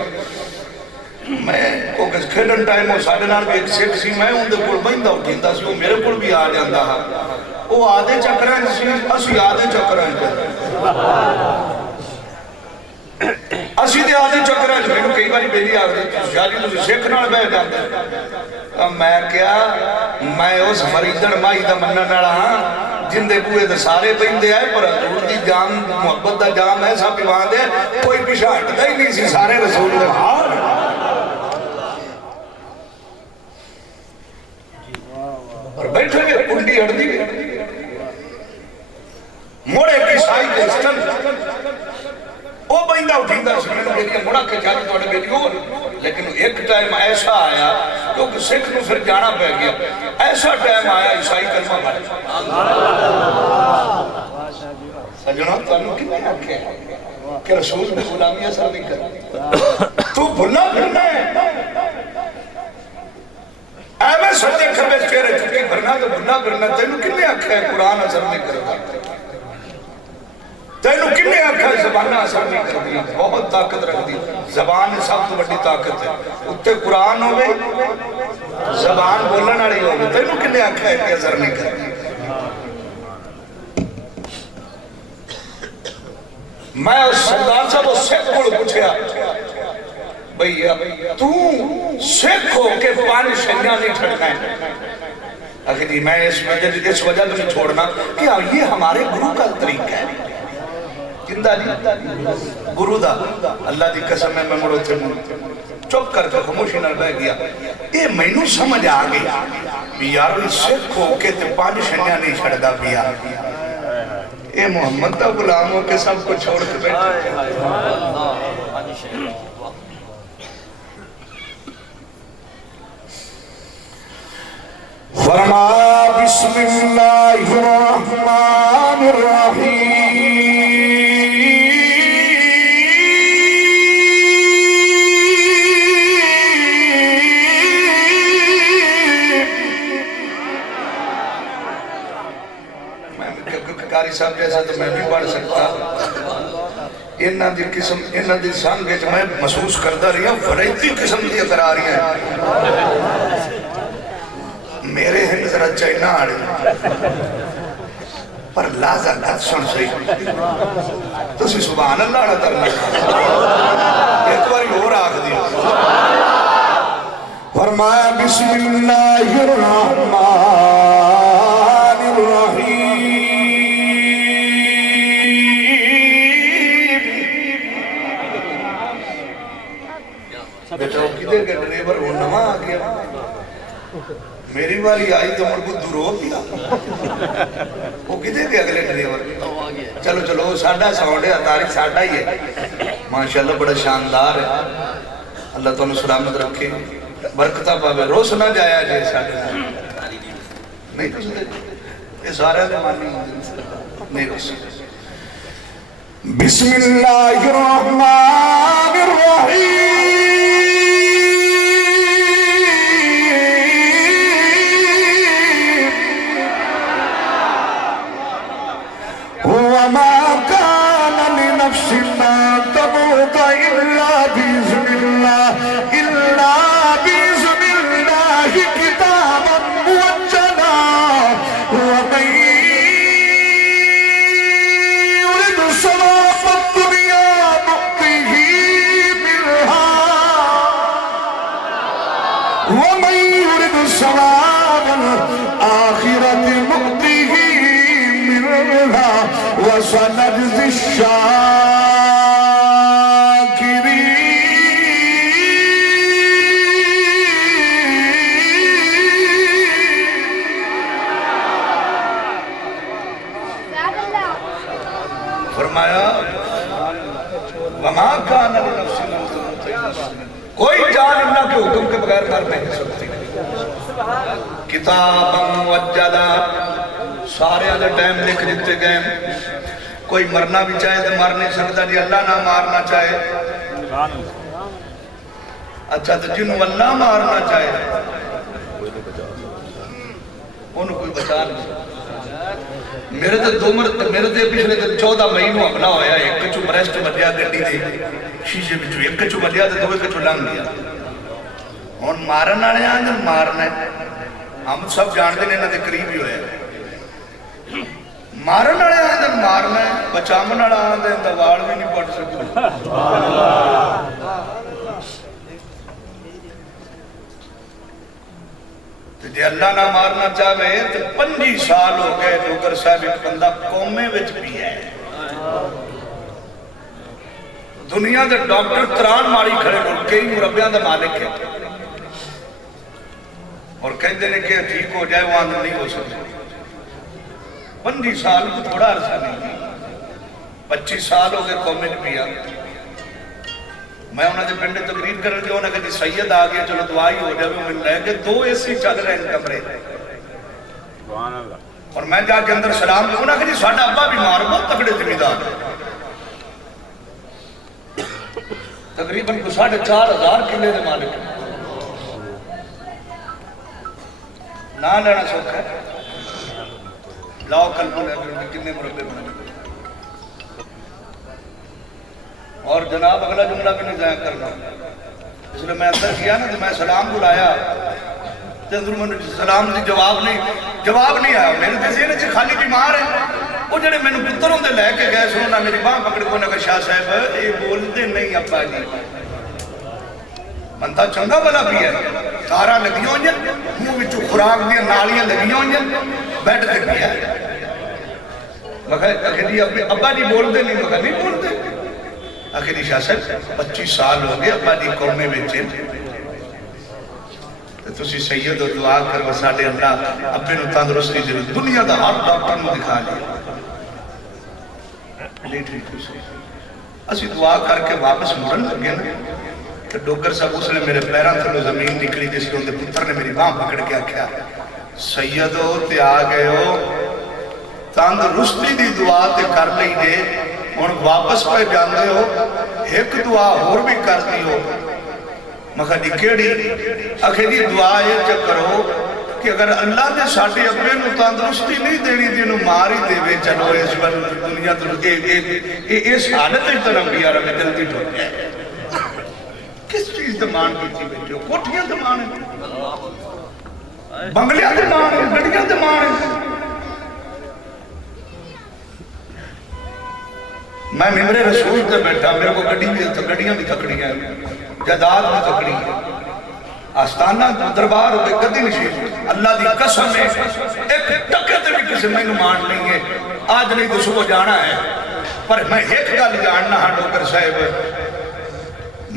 میں کو کھیڈن ٹائم ہو ساڑھے نال بھی ایک سیٹ سی, میں ان دے کول بہندہ اٹھیندا سی, وہ میرے کول بھی آ جاندہ ہا. وہ آدھے چکرائیں سی, اسی آدھے چکرائیں سی, اسی دے آدھے چکرائیں سی. میں کئی باری بیلی آگے شاہدی تو سیکھ نال بہ جاندے. میں کیا میں اس فریدن مائی دا منن والا ہاں جن دے بوئے دے سارے بہندے آئے, پر حضور دی جان محبت دا جام ایسا پیوان دے کوئی پیچھا ہٹدا ہی نہیں سی, سارے رسول دے اور بیٹھے گئے کنڈی ہڑ دی گئے. موڑے کی سائی کے اسٹن وہ بہندہ اٹھیندہ سی, میں نے بیٹیا موڑا کے جانے توڑے بیٹی ہو. لیکن ایک ٹائم ایسا آیا کیونکہ سکھ نو پھر جانا پہ گیا, ایسا ٹائم آیا عیسائی کلمہ پڑھے. سجنوں تانوں کتنے آکھے کہ رسول نے غلامی اثر نہیں کر, تو بھلا پھرنا ہے. اے میں سجدے کھبے چہرے چکے بھرنا تو بھلا پھرنا, تینوں کتنے آکھے قرآن اثر نہیں کرتا, تینوں کنے آکھا زبانہ اثر نہیں کر دیا. بہت طاقت رکھ دی, زبان سب تو بڑی طاقت ہے. اتنے قرآن ہوئے زبان بولن والی ہوئے, تینوں کنے آکھا ہے کہ اثر نہیں کر دیا. میں اس سردار صاحب اس سکھ کو پوچھیا بھئییا تو سکھ ہو کے پانچ شنیاں نہیں چھڑنا ہے. اگر جی میں اس وجہ تو نہیں چھوڑنا کہ یہ ہمارے گروہ کا طریقہ ہے. جندہ جی گروہ دا اللہ دی قسم میں مڑو تھے چپ کر کے خموشی نہ بہ گیا. یہ مینوں سمجھ آ گئی بھی یار سکھ ہو کے تے پانچ شنیاں نہیں چھڑدا پیا. اے محمد دا غلاموں کے سب کو چھوڑ کے بیٹھے. فرما بسم اللہ الرحمن الرحیم. کاری صاحب جیسا تو میں بھی پڑھ سکتا, انہاں دی قسم انہاں دی سنگ وچ میں محسوس کردا رہی ہوں ورائٹی قسم دی اثر آ رہی ہیں. میرے ہند ذرا چائنا آڑے پر لازہ لات سن سہی تو سی سبحان اللہ آڑا ترنا ایک باری اور آخ دیا. فرمایا بسم اللہ الرحمن الرحیم. بیٹا وہ کدھر کے ڈریور وہ نمہ آ گیا, میری باری آئی تو مر کو دور ہو گیا. وہ کدھر کے اگلے ڈریور, چلو چلو ساڑھا ساؤنڈ ہے, تاریخ ساڑھا ہی ہے. ماشاءاللہ بڑا شاندار ہے, اللہ تو انہوں سلامت رکھے, برکتہ پاوے, روس نہ جایا جائے ساڑھے نہیں تو یہ سارے مانی نہیں روس. بسم اللہ الرحمن الرحیم. وَسَنَجْزِي الشَّاكِرِينَ فرمایا وَمَا كَانَ لِنَفْسٍ أَن تَمُوتَ إِلَّا بِإِذْنِ اللَّهِ کوئی جان اللہ کے حکم کے بغیر مر نہیں سکتی کتاباً مؤجلا سارے آدھے ٹائم لکھ دیتے گئے کوئی مرنا بھی چاہے تو مر نہیں سکتا جی اللہ نہ مارنا چاہے اچھا تو جنہوں اللہ مارنا چاہے انہوں کوئی بچا نہیں سکتا میرے تے پچھلے 14 مہینوں حملہ ہویا ایک کچھو بریسٹ بجیا گڈی دے شیشے بچو ایک کچھو بجیا دے دوے کچھو لنگ دیا اور مارن آنے آنے مارنا ہے ہم سب جانتے ہیں انہوں نے قریب ہی ہویا مارن آنے آنے مارنا ہے بچامن آنے آنے دوار بھی نہیں پڑھ سکتا جی اللہ نہ مارنا چاہے تو 25 سال ہو گئے ڈوگر صاحب ایک بندہ قومے وچ بھی ہے دنیا دے ڈاکٹر تران ماری کھڑے اور کئی مربیاں دا مالک ہے اور کہتے ہیں کہ ٹھیک ہو جائے وہ آندر نہیں ہو سکتا 25 سال کو تھوڑا عرصہ نہیں 25 سال ہو گئے قومے وچ بھی ہے میں انہوں نے پنڈے تقریر کر رہے انہوں نے کہا سید آگیا چلو دعائی ہو جائے وہ لے کے 2 ایسی چل رہے ہیں کمرے اور میں جا کے اندر سلام دوں انہوں نے کہا ساڑھا ابا بھی مار بہت تکڑے ذمہ تقریباً کو 4,500 کلے دے مالک نہ لینا سوکھ ہے لاؤ کلپوں نے کتنے مربے بنے اور جناب اگلا جملہ بھی نہیں ضائع کرنا اس لئے میں اندر کیا نا تو میں سلام بلایا تو اندر میں سلام دی جواب نہیں آیا میرے دیسی ہے نا جی خالی بیمار ہے وہ جڑے میں نے پتروں دے لے کے گئے سنو نا میری باں پکڑ کو نکا شاہ صاحب یہ بولتے نہیں ابا جی منتا چنگا بلا بھی ہے تارا لگی ہوں جن منہ وچو خوراک دیا نالیاں لگی ہوں جن بیٹھ کے بھی ہے مگر جی ابا جی بولتے نہیں مگر نہیں بولتے آخری شاہ صاحب 25 سال ہو گئے ابا جی قومے بیچے تو تسی سید و دعا کر وساڑے اللہ ابے نو تندرستی دے دنیا دا ہر ڈاکٹر نو دکھا لیا اسی دعا کر کے واپس مڑن لگے نا تو ڈوگر صاحب اس نے میرے پیران تھلو زمین نکلی جس کے اندر پتر نے میری باں پکڑ کے آکھیا سیدو تے آ گئے ہو تندرستی دی دعا تے کر لئی دے اور واپس پہ جاندے ہو ایک دعا اور بھی کر دی ہو مگر نکیڑی آخری دعا یہ چک کرو کہ اگر اللہ نے ساٹھے ابے نو تندرستی نہیں دینی دی نو ماری دے وے چلو اس بل دنیا تو اس حالت ہے طرح بھی آرہا میں جلدی ٹھوٹ گیا کس چیز دمان کی تھی بیٹھو کوٹھیاں دمان ہیں بنگلیاں دمان ہیں گڑیاں دمان ہیں میں ممبر رسول تے بیٹھا میرے کو گڑیاں بھی تکڑی ہیں جداد بھی تکڑی ہیں آستانہ دربار ہوئے گدی نشید اللہ دی قسم میں ایک ٹکے تے بھی کسی میں مان نہیں ہے آج نہیں تو صبح جانا ہے پر میں ایک گل جاننا ہاں ڈوگر صاحب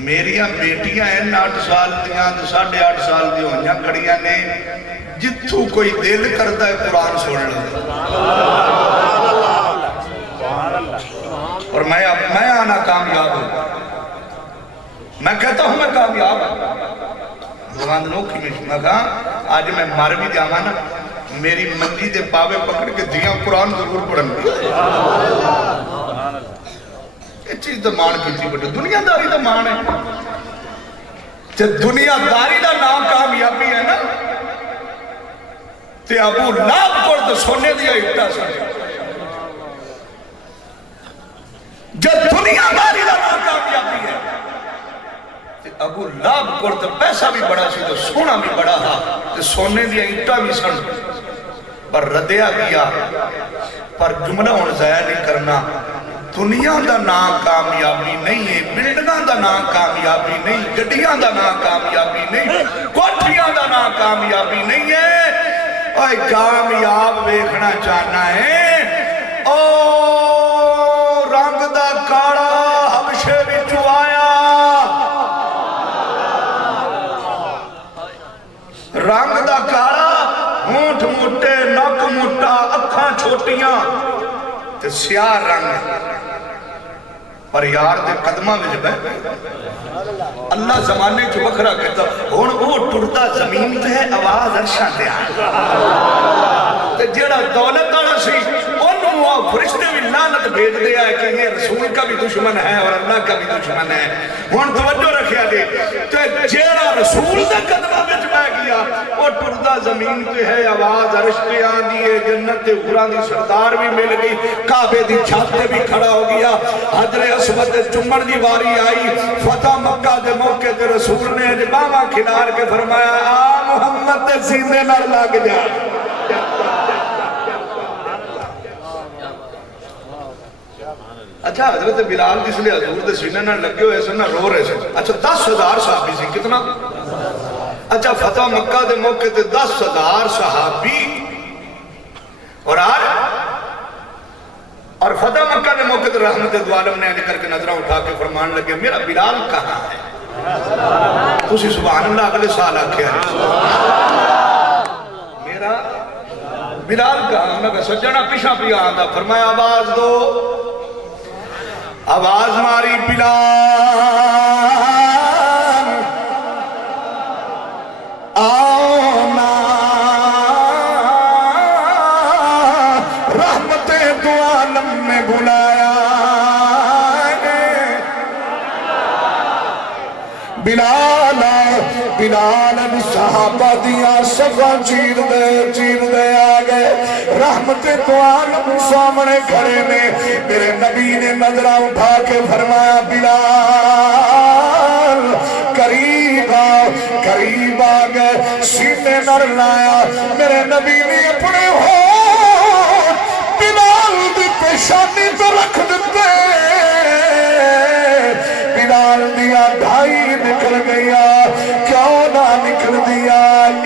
میریاں بیٹیاں ہیں 8 سال دیاں 8.5 سال دی ہوئیاں کڑیاں نے جتھو کوئی دل کرتا ہے قرآن سن لے اور میں آنا کامیاب ہوں میں کہتا ہوں میں کامیاب ہوں بھگوان نوکھی میں کہا آج میں مار بھی جاما نا میری منجی دے پاوے پکڑ کے دیاں قرآن ضرور پڑھن یہ چیز دمان کی تھی بٹے دنیا داری دمان ہے دنیا داری دا نام کامیابی ہے نا تے ابو لاب کرد سونے دیا اٹھا سا جب دنیا داری دا نام کامیابی ہے تے ابو لاب کرد پیسہ بھی بڑا سی تو سونا بھی بڑا تھا تے سونے دیا اٹھا بھی سن پر ردیا گیا پر جملہ ہون ضائع نہیں کرنا دنیا دا نام کامیابی نہیں ہے بلڈنگاں دا نام کامیابی نہیں گڈیاں دا نام کامیابی نہیں کوٹھیاں دا نام کامیابی نہیں ہے اوہ کامیاب دیکھنا چاہنا ہے اوہ تے سیاہ رنگ پر یار دے قدمہ میں جب ہے اللہ زمانے جو بکھرا کہتا ہون وہ ٹوٹتا زمین تے ہے آواز عرشاں دے تے جڑا دولت آنا سی ان وہ فرشتے بھی لعنت بھیج دیا ہے کہ یہ رسول کا بھی دشمن ہے اور اللہ کا بھی دشمن ہے ہون توجہ رکھیا دے تے جڑا رسول دا قدمہ میں جب گیا وہ ٹوٹتا زمین تے ہے آواز عرش پہ آن دیئے جنت تے غران دی سردار بھی مل گئی کعبے دی چھت تے بھی کھڑا ہو گیا حجر اسود چمڑ دی واری آئی فتح مکہ دے موقع تے رسول نے باواں کھلار کے فرمایا آ محمد تے سینے نہ لگ جا اچھا حضرت بلال جس لئے حضور دے سینے نہ لگے ہوئے سن نہ رو رہے سن اچھا 10,000 صحابی سی کتنا اچھا فتح مکہ دے موقع تے 10,000 صحابی اور اور فتح مکہ دے موقع تے رحمت دوالم نے کر کے نظرہ اٹھا کے فرمان لگے میرا بلال کہاں ہے تُسی سبحان اللہ اگلے سال آکھے ہیں میرا بلال کہاں میں کہا سجنہ پیشا پیا آندہ فرمایا آواز دو آواز ماری بلال آنا رحمت دو عالم میں بلایا بلال صحابہ دیا صفا چیر دے آگئے رحمت تو عالم سامنے کھڑے میں میرے نبی نے نظرہ اٹھا کے فرمایا بلال قریب آگئے سینے نر لایا میرے نبی نے اپنے ہو بلال دی پیشانی تو رکھ دیتے بلال دیا ڈھائی نکل گیا کیوں نہ نکل دیا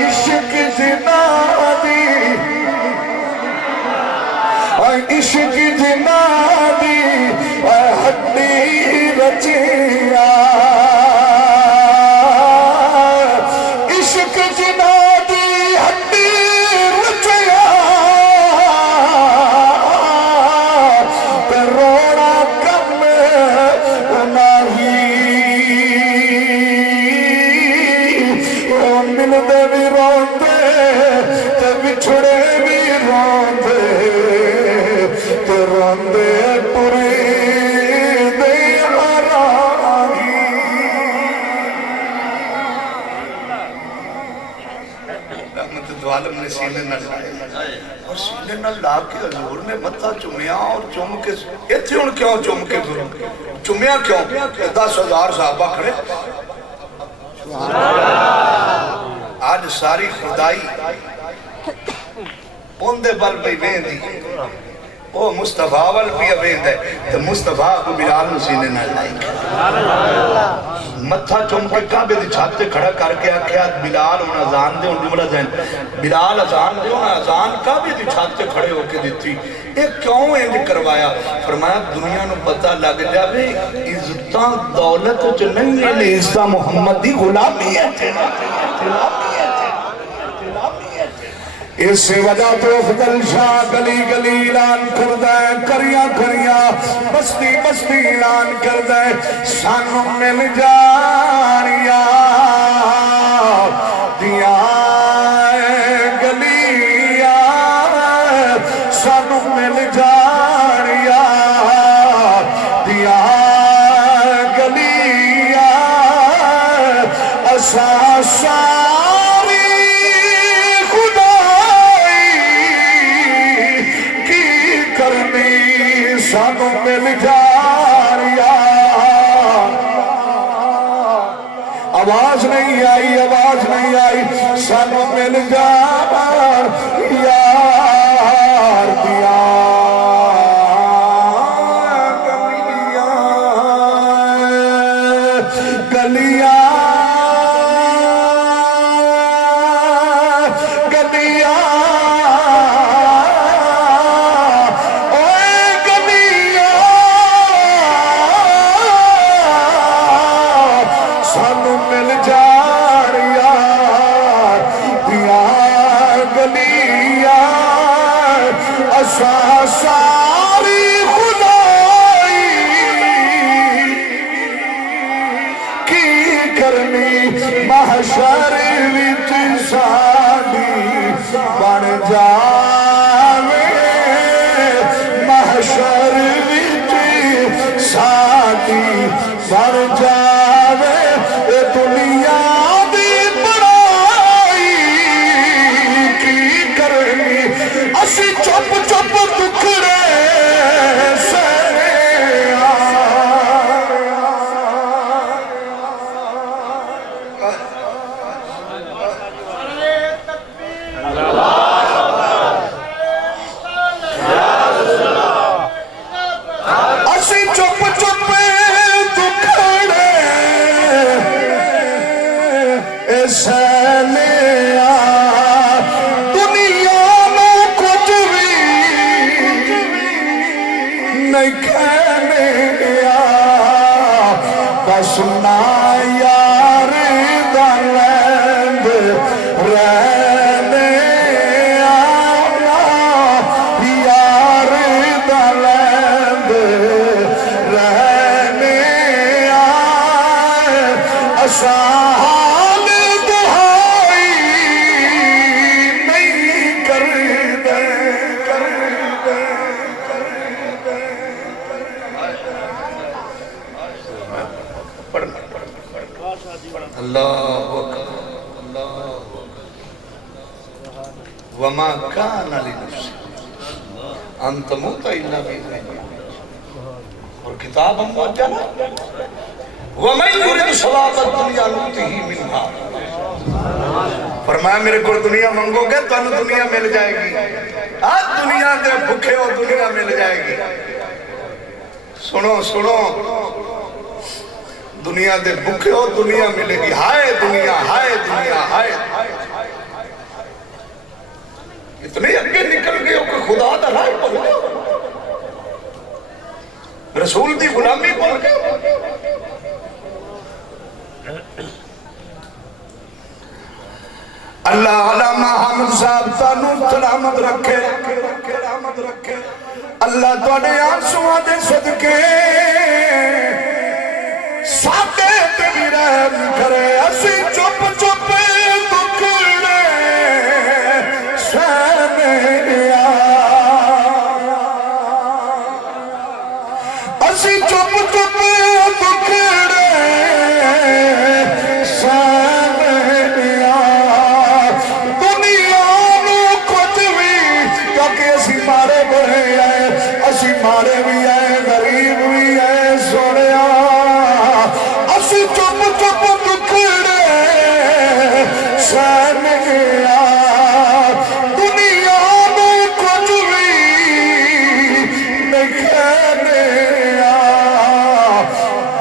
عشق جنا دی عشق جنا دی ہڈی رچیا عشق جنا دی ہڈی رچیا تے رونا کم ملدے بھی روندے تے بچھڑے بھی روندے تے روندے پوری دے آرائی رحمت دوالم نے سینے نہ لائے اور سینے نہ لا کے حضور نے متہ چمیا اور چم کے ایتھے ان کیوں چم کے چمیا کیوں 10,000 صحابہ کھڑے آج ساری خدائی ان دے بل پہ بین دی وہ مصطفیٰ وال پہ بین دے تو مصطفیٰ کو بلال نسینے نہ لائی متھا چم کے کعبے دی چھاتے کھڑا کر کے آکھیا بلال انہاں ازان دے ان جملہ دیں بلال ازان دے انہاں ازان کعبے دی چھاتے کھڑے ہو کے دیتی ایک کیوں انج کروایا فرمایا دنیا نو پتہ لگ جاوے عزتاں دولت جو نہیں ہے عزتاں محمد دی غلامی ہے اس وجہ تو افضل شاہ گلی گلی اعلان کردہ ہے کریاں بستی بستی اعلان کردہ ہے سانو مل جاریا دیا گلیا سانو مل جاریا دیا گلیا اساسا سانو مل جاریا آواز نہیں آئی سانو مل جاریا دیا گلیا گلیا بڑھ جاوے اے دنیا دی بڑائی کی کرنی اسی چپ چپ دکھڑے سنا یار دلند رہنے آنا یار دلند رہنے آئے اسان دہائی نہیں کر دے اللہ وما کان لنفس ان تموت الا باذن اور کتاب ہم موجودہ ومن یرید ثواب الدنیا نؤتہ منہا فرمایا میرے کو دنیا منگو گے تو دنیا مل جائے گی آج دنیا دے بھوکے ہو دنیا مل جائے گی سنو سنو دنیا دے بھوکے ہو دنیا ملے گی ہائے دنیا ہائے دنیا ہائے اتنے اگے نکل گئے ہو کہ خدا دا راہ پڑھ گئے رسول دی غلامی پڑھ گئے اللہ علامہ حامد صاحب تانوں سلامت رکھے اللہ تواڈے آنسواں دے صدقے ساتے تے بھی رحم کرے اسی چپ چپ دکھڑے سہنے اسی چپ چپ دکھڑے سہنے دنیا نو کچھ بھی کیونکہ اسی مارے بڑے آئے اسی مارے بھی آئے غریب بھی آئے سوڑیا چپ چپ دکھڑے سہنے دنیا نو کچھ بھی نہیں کہنے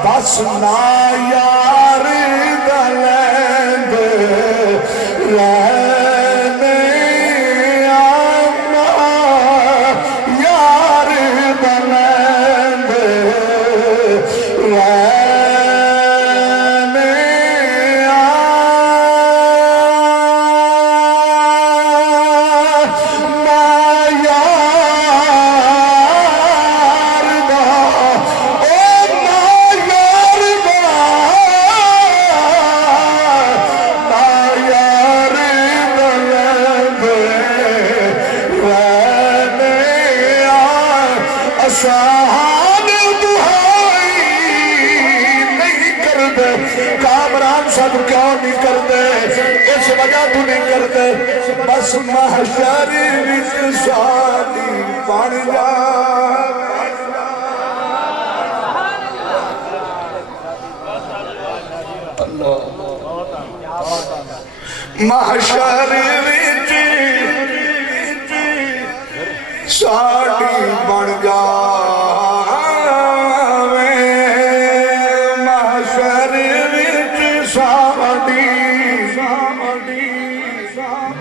بس نہ یار دلند رہنے آنا یار دلند رہنے سب کیوں نہیں کرتے اس وجہ تو نہیں کرتے بس محشر وچ ساڈی بن جا محشر وچ ساڈی بن جا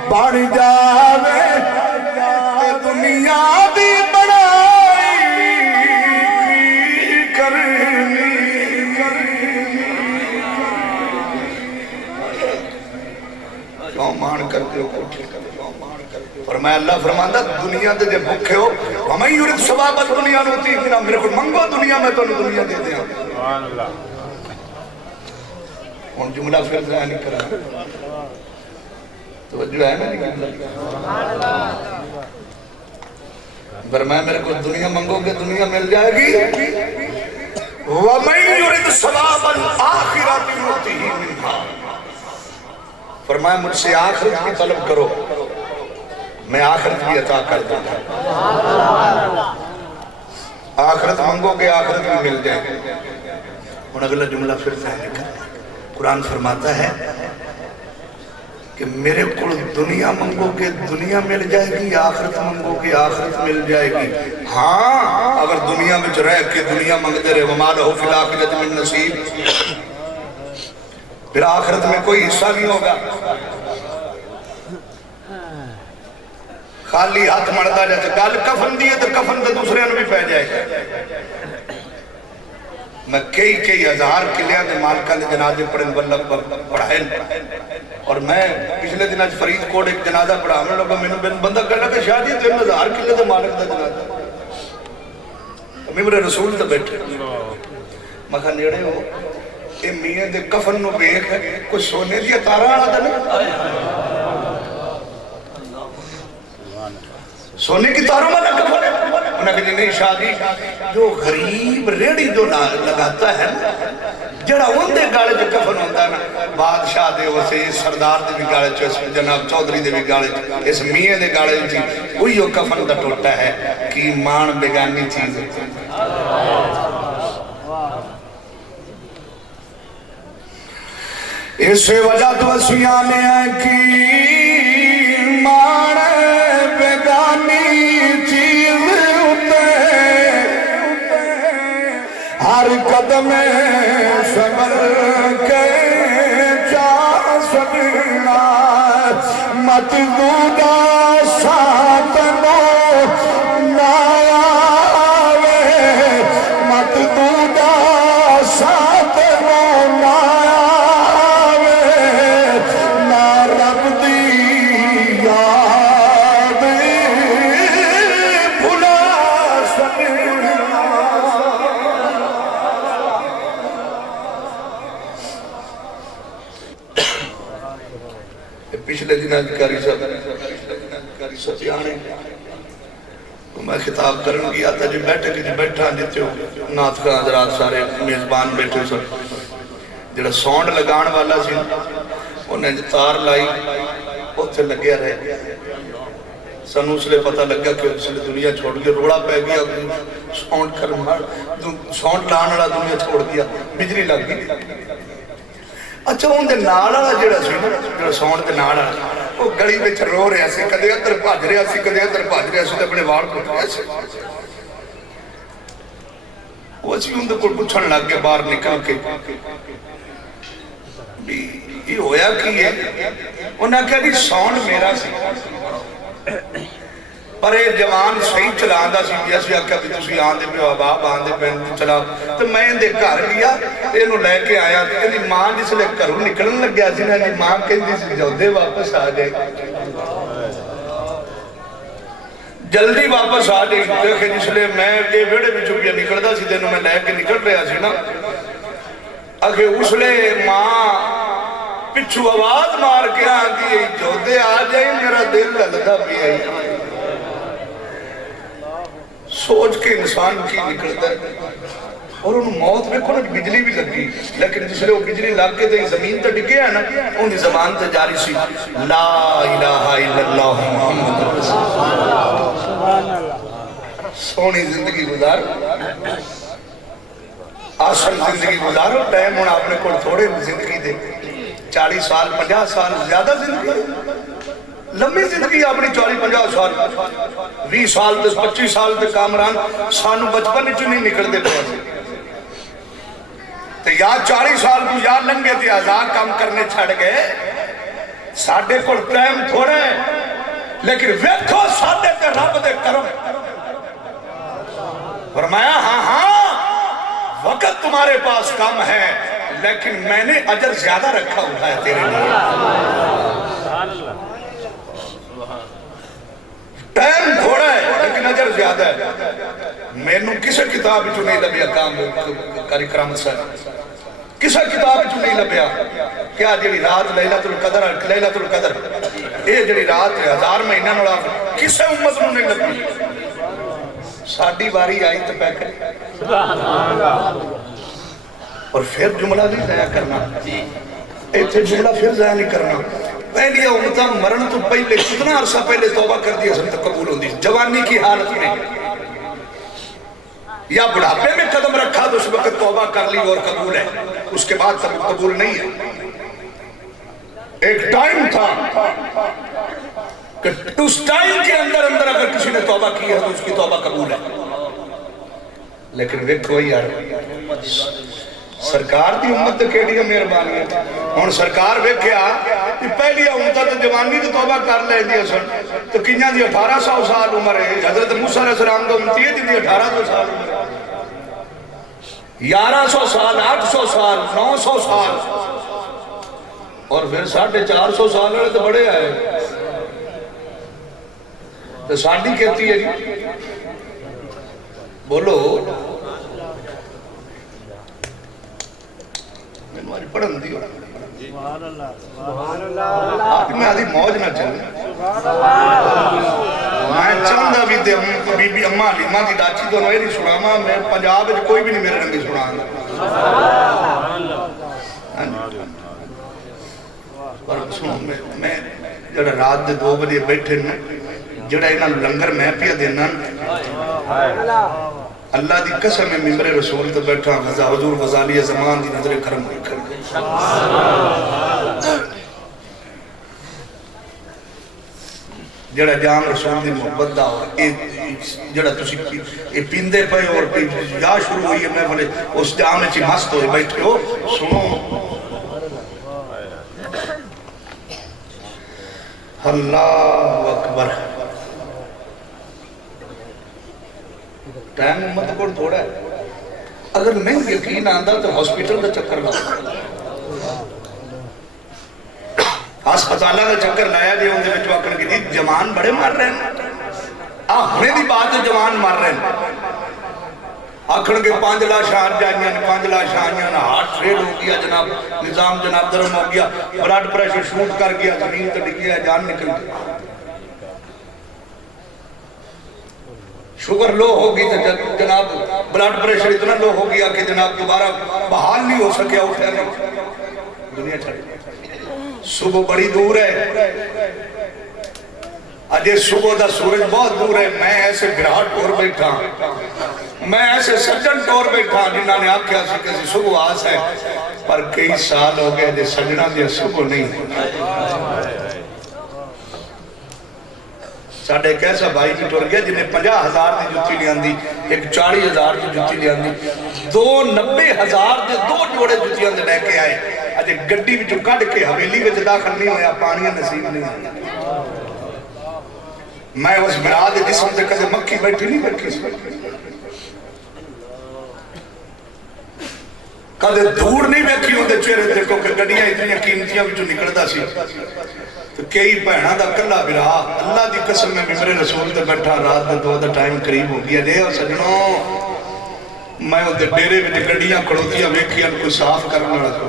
بڑھ جاوے دنیا دی بڑائی کرنی کیوں مان کرتے ہو فرمایا اللہ فرماندہ دنیا دے بھوکے ہو وَمَن يُرِدْ ثَوَابَ الدُّنْيَا نُؤْتِهِ مِنْهَا میرے کو منگو دنیا میں تو دنیا دے دیا ان جملہ پھر ذرا نہیں کرا توجہ ہے میری قبلہ فرمایا میرے کو دنیا منگو گے دنیا مل جائے گی وَمَن يُرِدْ ثواب الآخرۃ نؤتیہ منہا، فرمایا مجھ سے آخرت کی طلب کرو، میں آخرت بھی عطا کر دوں گا۔ آخرت منگو گے آخرت بھی مل جائے گی۔ اور اگلا جملہ پھر سے لکھا، قرآن فرماتا ہے کہ میرے کو دنیا منگو گے دنیا مل جائے گی، آخرت منگو گے آخرت مل جائے گی۔ ہاں اگر دنیا میں رہ کے دنیا منگتے رہے وما لہ فی الآخرۃ من نصیب، پھر آخرت میں کوئی حصہ نہیں ہوگا، خالی ہاتھ مڑتا جاتا۔ گل کفن دی ہے تو کفن تو دوسرے نے بھی پہ جائے گا۔ میں کئی ہزار قلعیاں دے مالکاں دے جنازے پڑھائے، اور میں پچھلے دن آج فرید کوٹ ایک جنازہ پڑھا، میں لوگا میں بندہ کہنا کہ شاید یہ 3000 قلعے دے مالک دا جنازہ، ممبر رسول تے بیٹھے، میں کہا نیڑے ہو اے میاں دے کفن نو بیک ہے کوئی سونے دیا تارا آنا تھا نہیں، سونے کی تاروں میں نہ کفن ہے۔ انہوں نے کہا نہیں شادی جو غریب ریڑی جو لگاتا ہے جڑا ان دے گاڑے جو کفن ہوتا ہے نا، بادشاہ دے اسے سردار دے بھی گاڑے چو، جناب چودھری دے بھی گاڑے چو، اس میاں دے گاڑے چو وہی وہ کفن دا ٹوٹا ہے کہ مان بیگانی چیز ہے۔ اس وجہ تو اسیاں نے ہے کہ مان بیگانی چیز ہوتے ہر قدم صبر کے جا سکنا، مت دودا ساتھ نو ناوے، مت دودا ساتھ نو ناوے، نا رب دی یاد بھلا سکنا۔ پچھلے دن ادھکاری ستیانے تو میں خطاب کرن گیا تھا جو بیٹھے کہ جو بیٹھا دیتے ہو نات کا حضرات سارے میزبان بیٹھے سن، جڑا سونڈ لگان والا سی انہیں جو تار لائی اتھے لگیا رہے، سنو اس لئے پتہ لگا کہ اس لئے دنیا چھوڑ گیا، روڑا پہ گیا، سونڈ کر مار سونڈ لان والا دنیا چھوڑ دیا، بجلی لگ گئی۔ اچھا ان دے نالا جڑا سی جو سونڈ دے نالا وہ گڑی میں رو رہا سی، کدے ادھر بھاج رہا سی، کدے ادھر بھاج رہا سی، اپنے وار کو رہا سی۔ وہ اسی ان دے کو پوچھن لگ کے باہر نکل کے یہ ہویا کی ہے، انہاں کہا بھی سونڈ میرا سی، پر اے جوان صحیح چلان دا سی، جیسے آکھا بھی تسی آن دے پہ آباب آن دے پہ چلا، تو میں ان دے گھر لیا انہوں لے کے آیا، کہ ماں جس لے کروں نکلن لگ گیا سی نا جی ماں کہندی سی جو دے واپس آ جائے، جلدی واپس آ جائے، دیکھے جس لے میں یہ بیڑے بھی چکیا نکل دا سی دینوں میں لے کے نکل رہا سی نا، اگر اس لے ماں پچھو آواز مار کے آن دی جو دے آ جائے میرا دل لگتا بھی ہے، سوچ کے انسان کی نکلتا ہے، اور انہوں موت میں کھونا بجلی بھی لگی، لیکن جس لئے وہ بجلی لگ کے تو زمین تے ڈگے ہے نا، انہی زبان تے جاری سی لا الہ الا اللہ محمد رسول اللہ۔ سونی زندگی گزارو، آسن زندگی گزارو، ٹائم ہونا آپ نے کوئی تھوڑے زندگی دے، 40 سال 50 سال زیادہ زندگی لمبی زندگی اپنی 40-50 سال 20 سال 25 سال تے کامران سانو بچپن چو نہیں نکلتے پہنچے، تو یا 40 سال کو یا لنگے تھے آزاد کام کرنے چھڑ گئے، ساڑھے کو ٹائم تھوڑے ہیں، لیکن ویکھو ساڑھے تے رب دے کرم، فرمایا ہاں وقت تمہارے پاس کم ہے، لیکن میں نے اجر زیادہ رکھا ہوا ہے تیرے لیے، ٹائم تھوڑا ہے لیکن اجر زیادہ ہے۔ میں نے کسے کتاب جو نہیں لبیا کام کاری کرامت صاحب، کسے کتاب جو نہیں لبیا کیا جڑی رات لیلۃ القدر یہ جڑی رات 1000 مہینہ نوڑا کسے امت نو نہیں لبی، ساڑھی باری آئی تو پیکر اور پھر جملہ نہیں ضائع کرنا، ایتھے جملہ پھر ضائع نہیں کرنا. پہلی امتہ مرن تو پہلے کتنا عرصہ پہلے توبہ کر دیا سب تک قبول ہوندی، جوانی کی حالت میں یا بڑھاپے میں قدم رکھا تو اس وقت توبہ کر لی اور قبول ہے، اس کے بعد تب قبول نہیں ہے. ایک ٹائم تھا کہ اس ٹائم کے اندر اگر کسی نے توبہ کی ہے تو اس کی توبہ قبول ہے. لیکن ویکھو یار سرکار دی امت کیڑی مہربانی ہے. ہن سرکار ویکھیا کہ پہلی امت تے جوانی تے توبہ کر لیندی سن تو کنیاں دی 1800 سال عمر ہے. حضرت موسیٰ علیہ السلام دی امت ہے جن دی 1800 سال عمر ہے، 1100 سال 800 سال 900 سال اور پھر 450 سال والے تو بڑے آئے. تو ساڈی کہتی ہے جی بولو پڑھن دیو آپ میں آدھی موج نہ چلے. میں چاہتا بھی تے بی بی اماں علیمہ کی داچی تو نوے نہیں سنا، میں پنجاب کوئی بھی نہیں میرے نبی سنا. پر سنو میں جڑا رات دے 2 بجے بیٹھے نا جڑا انہاں لنگر میں پیا دینا اللہ دی قسم ہے ممبر رسول تو بیٹھا حضور غزالی زمان دی نظر کرم ہوئی کر جڑا جام رسول دی محبت دا اور جڑا تسی پیندے پے اور یا شروع ہوئی ہے میں بولے اس جام چی مست ہوئے بیٹھے ہو. سنو اللہ اکبر ٹائم امت کو تھوڑا ہے. اگر نہیں یقین آندہ تو ہاسپیٹل کا چکر لاؤ، ہسپتالہ کا چکر لایا جی ان دے وچ آکھن کی جی جوان بڑے مر رہے ہیں. ہنے دی بات جوان مر رہے ہیں آکھن کے 5 لاشاں جائیاں 5 لاشاں آئیاں ہارٹ فیل ہو گیا جناب، نظام جناب درم ہو گیا، بلڈ پریشر شوٹ کر گیا، زمین تے ڈگ گیا، جان نکل گیا. شوگر لو ہوگی تو جناب بلڈ پریشر اتنا لو ہو گیا کہ جناب دوبارہ بحال نہیں ہو سکیا، اٹھے نہیں دنیا چھڑ. صبح بڑی دور ہے، اجے صبح دا سورج بہت دور ہے. میں ایسے گراٹ ٹور بیٹھا، میں ایسے سجن ٹور بیٹھا جنہاں نے آکھیا سی کسی صبح آس ہے، پر کئی سال ہو گئے جے سجنہ دیا صبح نہیں. ساڑھے ایک ایسا بھائی بھی ٹور گیا جنہیں 50,000 دی جتی لے آندی، ایک 40,000 دی جتی لے آندی، 90,000 دے 2 جوڑے جتیاں دے لے کے آئے. اجے گڈی بھی جو کڑ کے حویلی وچ داخل نہیں ہویا، پانیاں نصیب نہیں آیا. میں اس براد جسم دے کدے مکھی بیٹھی نہیں بیٹھی سی، کدے دھوڑ نہیں بیٹھی ہوں دے چہرے دیکھو کہ گڈیاں اتنی قیمتیاں بھی جو نکلتا سی. تو کئی بہنہ دا کلا برا اللہ دی قسم میں ممبر رسول تے بیٹھا رات دے 2 دا ٹائم قریب ہو گیا. دے اور سجنوں میں وہ ڈیرے میں گڈیاں کھڑوتیاں ویکھیاں کوئی صاف کرنا رکھو.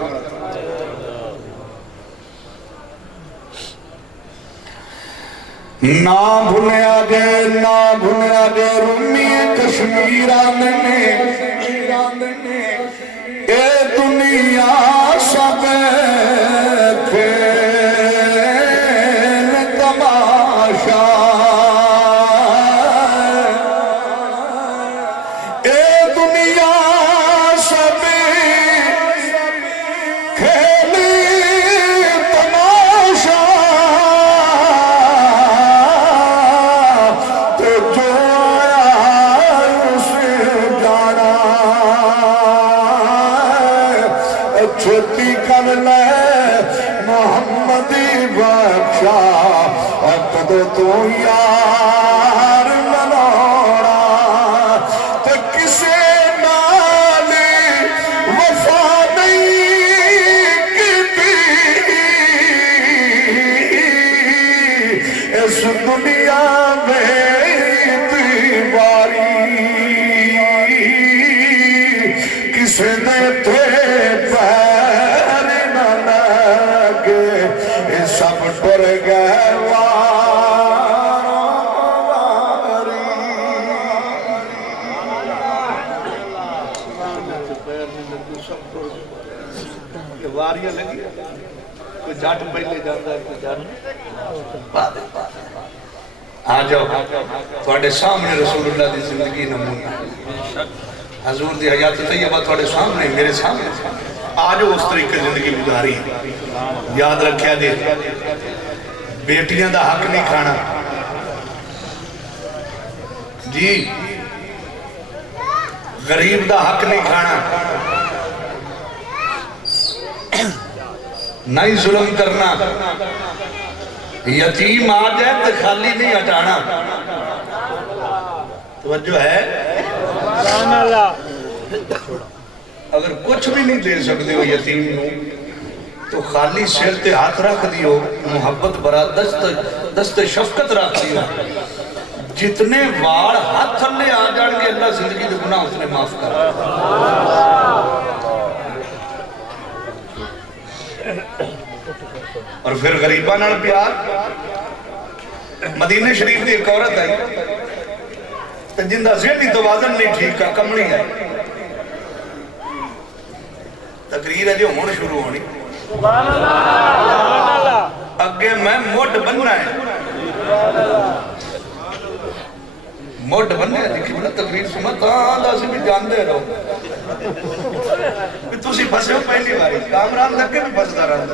نہ بھنیا دے رومی کشمیر آنے اے دنیا سب کھیل تماشا، اے دنیا سب کھیل تماشا، تو جو آیا اسے جانا چھوٹی کر لے محمدی بخشا، اقد تو یار منوڑا تو کسے نالی وفا نہیں کیتی اس دنیا میں دیواری کسے نے تھے پیر نہ لگے سب ڈر گئے واریاں لگی کوئی جٹ پہلے جاتا ہے کوئی جٹ آ جاؤ تھوڑے سامنے رسول اللہ دی زندگی نمونہ حضور دی حیات طیبہ تھوڑے سامنے میرے سامنے آج اس طریقے زندگی گزاری یاد رکھیا دے بیٹیاں دا حق نہیں کھانا جی غریب دا حق نہیں کھانا نہیں ظلم کرنا یتیم آ جائے تو خالی نہیں ہٹانا توجہ ہے اگر کچھ بھی نہیں دے سکتے ہو یتیم نو تو خالی سر تے ہاتھ رکھ دیو محبت برا دست شفقت رکھ دیو جتنے وار ہاتھ تھلے آ جان گے اللہ زندگی دے گناہ اس نے معاف کر اور پھر غریبہ نال پیار مدینہ شریف دی ایک عورت آئی تو جندہ ذہنی توازن نہیں ٹھیک کا کمڑی ہے تقریر ہے جو ہون شروع ہونی اگے میں موٹ بننا ہے موٹ بننا ہے دیکھی بنا تقریر سمت آدھا سے بھی جان دے رہو تو سی پھسے ہو پہلی باری کامران لگ کے بھی پھسدہ رہا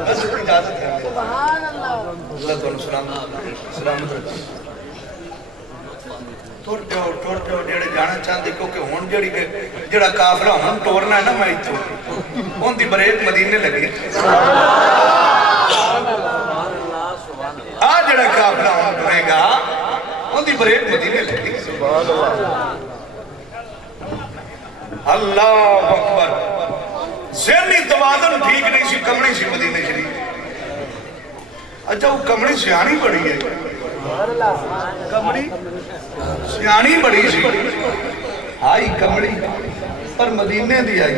بس اس کی اجازت ہے اللہ تو سلامت رکھیں ٹوڑتے ہو جیڑے جانا چاہتے کیونکہ ہون جیڑا کافرہ ہون ٹورنا ہے نا میں تو ہون دی بریک مدینے لگی آج جیڑا کافرہ ہون ٹورے گا ہون دی بریک مدینے لگی اللہ اکبر ذہنی توازن ٹھیک نہیں سی کمڑی سی مدینے شریف اچھا وہ کمڑی سیانی بڑی ہے کمڑی سیانی بڑی سی آئی کمڑی پر مدینے دی آئی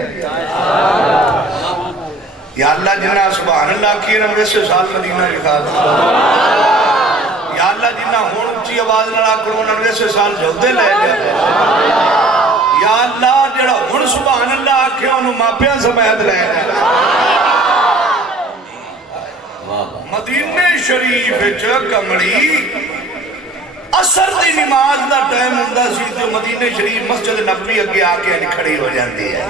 یا اللہ جنہ سبحان اللہ کی رنوے سے سال مدینہ لکھا دا یا اللہ جنہ ہون اچھی آواز نہ کرو نوے سے سال جھودے لے جائے یا اللہ جڑا ہون سبحان اللہ آکھے انہوں ماپیاں سمیت لے جائے مدینہ شریف جو کمڑی اثر دی نماز دا ٹائم ہوندہ سی جو مدینہ شریف مسجد نبوی اگے آکے کھڑی ہو جاندی ہے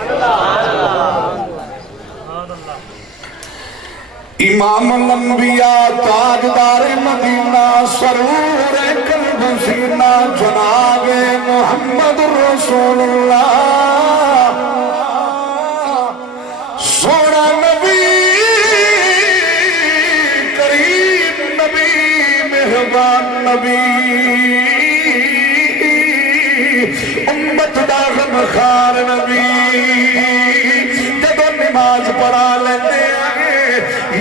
امام الانبیاء تاجدار مدینہ سرور قلب سینہ جناب محمد رسول اللہ سونا نبی کریم نبی مہربان نبی امت دا غمخار نبی جب نماز پڑھا لیتے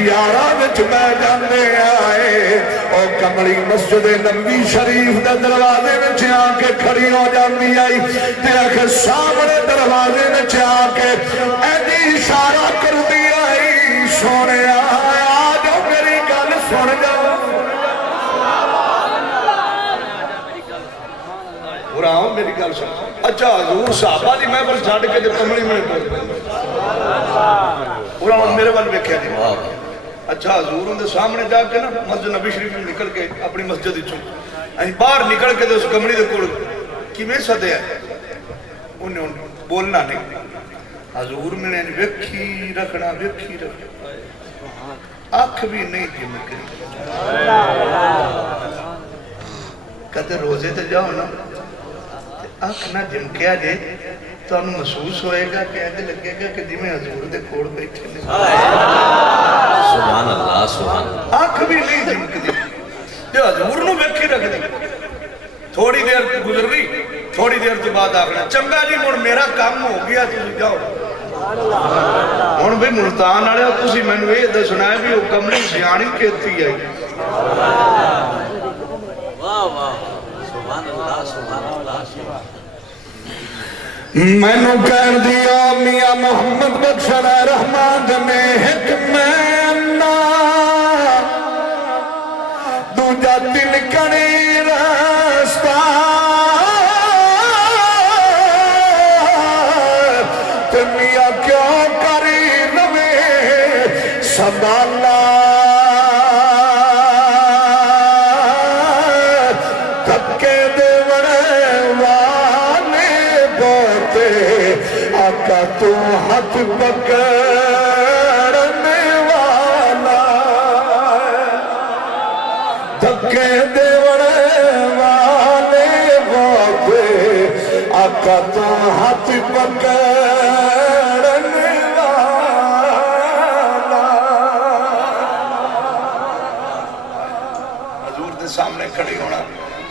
یارہ وچ میں جاندے آئے اور کمڑی مسجد نبوی شریف دے دروازے وچ آ کے کھڑی ہو جاندی آئی تے آکھے سامنے دروازے وچ آ کے ایڈی اشارہ کر دی آئی سونے آیا جو میری گل سن جاؤ براؤں میری گل سن اچھا حضور صحابہ دی میں بل چھاڑ کے جب کمڑی میں بول براؤں میرے بل بیکھے دی اچھا حضور ان دے سامنے جا کے نا مسجد نبی شریف میں نکل کے اپنی مسجد چھو باہر نکل کے دے اس کمڑی دے کوڑ کی میں صدے ہے انہیں بولنا نہیں حضور میں نے ویکھی رکھنا آنکھ بھی نہیں جمکری کہتے روزے تے جاؤ نا آنکھ نہ جمکیا جے تو انہوں محسوس ہوئے گا کہ ایسے لگے گا کہ جی میں حضور دے کھوڑ بیٹھے نہیں سبحان اللہ سبحان اللہ آنکھ بھی نہیں جمک دی جو حضور نو بیکھی رکھ دی تھوڑی دیر گزر رہی تھوڑی دیر تو بعد آخنا چنگا جی مڑ میرا کام ہو گیا تھی جاؤ ہون بھی ملتان آڑے ہو تسی میں نے یہ دسنا ہے بھی وہ کمڑی سیانی کہتی ہے واہ واہ سبحان اللہ سبحان اللہ میں نو کہہ دیا میاں محمد بخشن رحمت میں حکمنا دوجا دل کڑی رستا میاں کیوں کری نوے سنبھالا دھکے دے بڑے والے بہتے آقا تو ہاتھ پکڑنے والا دھکے دے بڑے والے بہتے آقا تو ہاتھ پکڑنے والا حضور دے سامنے کھڑی ہونا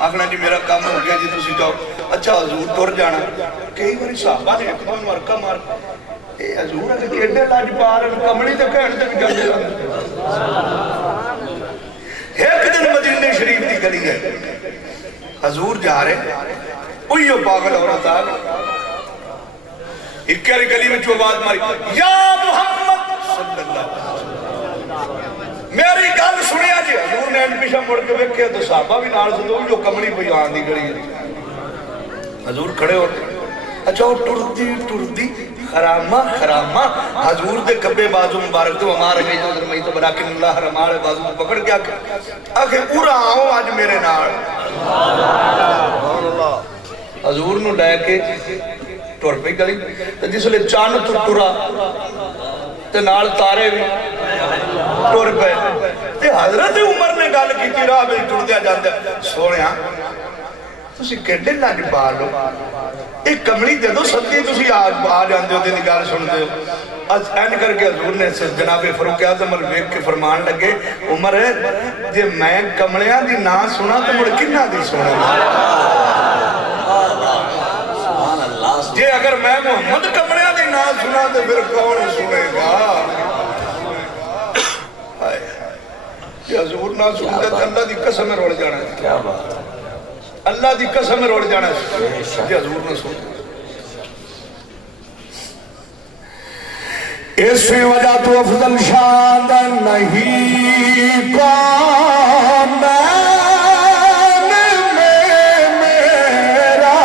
آخنا جی میرا کام ہو گیا جی تسی جاؤ اچھا حضور تر جانا کئی باری صحابہ نے ایک دم مرکہ مار اے حضور اگر ایڈے لاج پار کمڑی تے کہن تے بھی جاندے ایک دن مدینے شریف دی گلی ہے حضور جا رہے اوہیو پاگل عورت آ گئی اکیاری گلی میں جو آواز ماری یا محمد صلی اللہ علیہ وسلم میری گل سنیا جی حضور نے ان پیشہ مڑ کے ویکھے تو صحابہ بھی نال سے دو جو کمڑی پہ آن دی گلی ہے حضور کھڑے ہوتے اچھا وہ ٹردی خرامہ حضور دے کبے بازو مبارک تو ہمارے گئی جو درمائی تو براکن اللہ رمارے بازو پکڑ گیا کہ آخے پورا آؤں آج میرے نال حضور نو لے کے ٹور پہ گلی جس لئے چاند تو ٹورا تے نال تارے بھی ٹور پہ تے حضرت عمر نے گال کی تھی راہ میں ٹور دیا جاندے سوڑے ہاں تسی کیڑے لاج پار لو ایک کمڑی دے دو ستی تسی آ جاندے ہو دے نگال سن دے ہو این کر کے حضور نے جناب فاروق اعظم الویک کے فرمان لگے عمر جے میں کمڑیاں دی نا سنا تو مڑ کنہ دی سنا جے اگر میں محمد کمڑیاں دی نا سنا تو پھر کون سنے گا یہ حضور نہ سنتے تو اللہ دی قسم میں روڑ جانا ہے کیا بات اللہ دی قسم میں روڑ جانا ہے یہ حضور نہ سنتے اس وجہ تو افضل شان نہیں کون میں میرا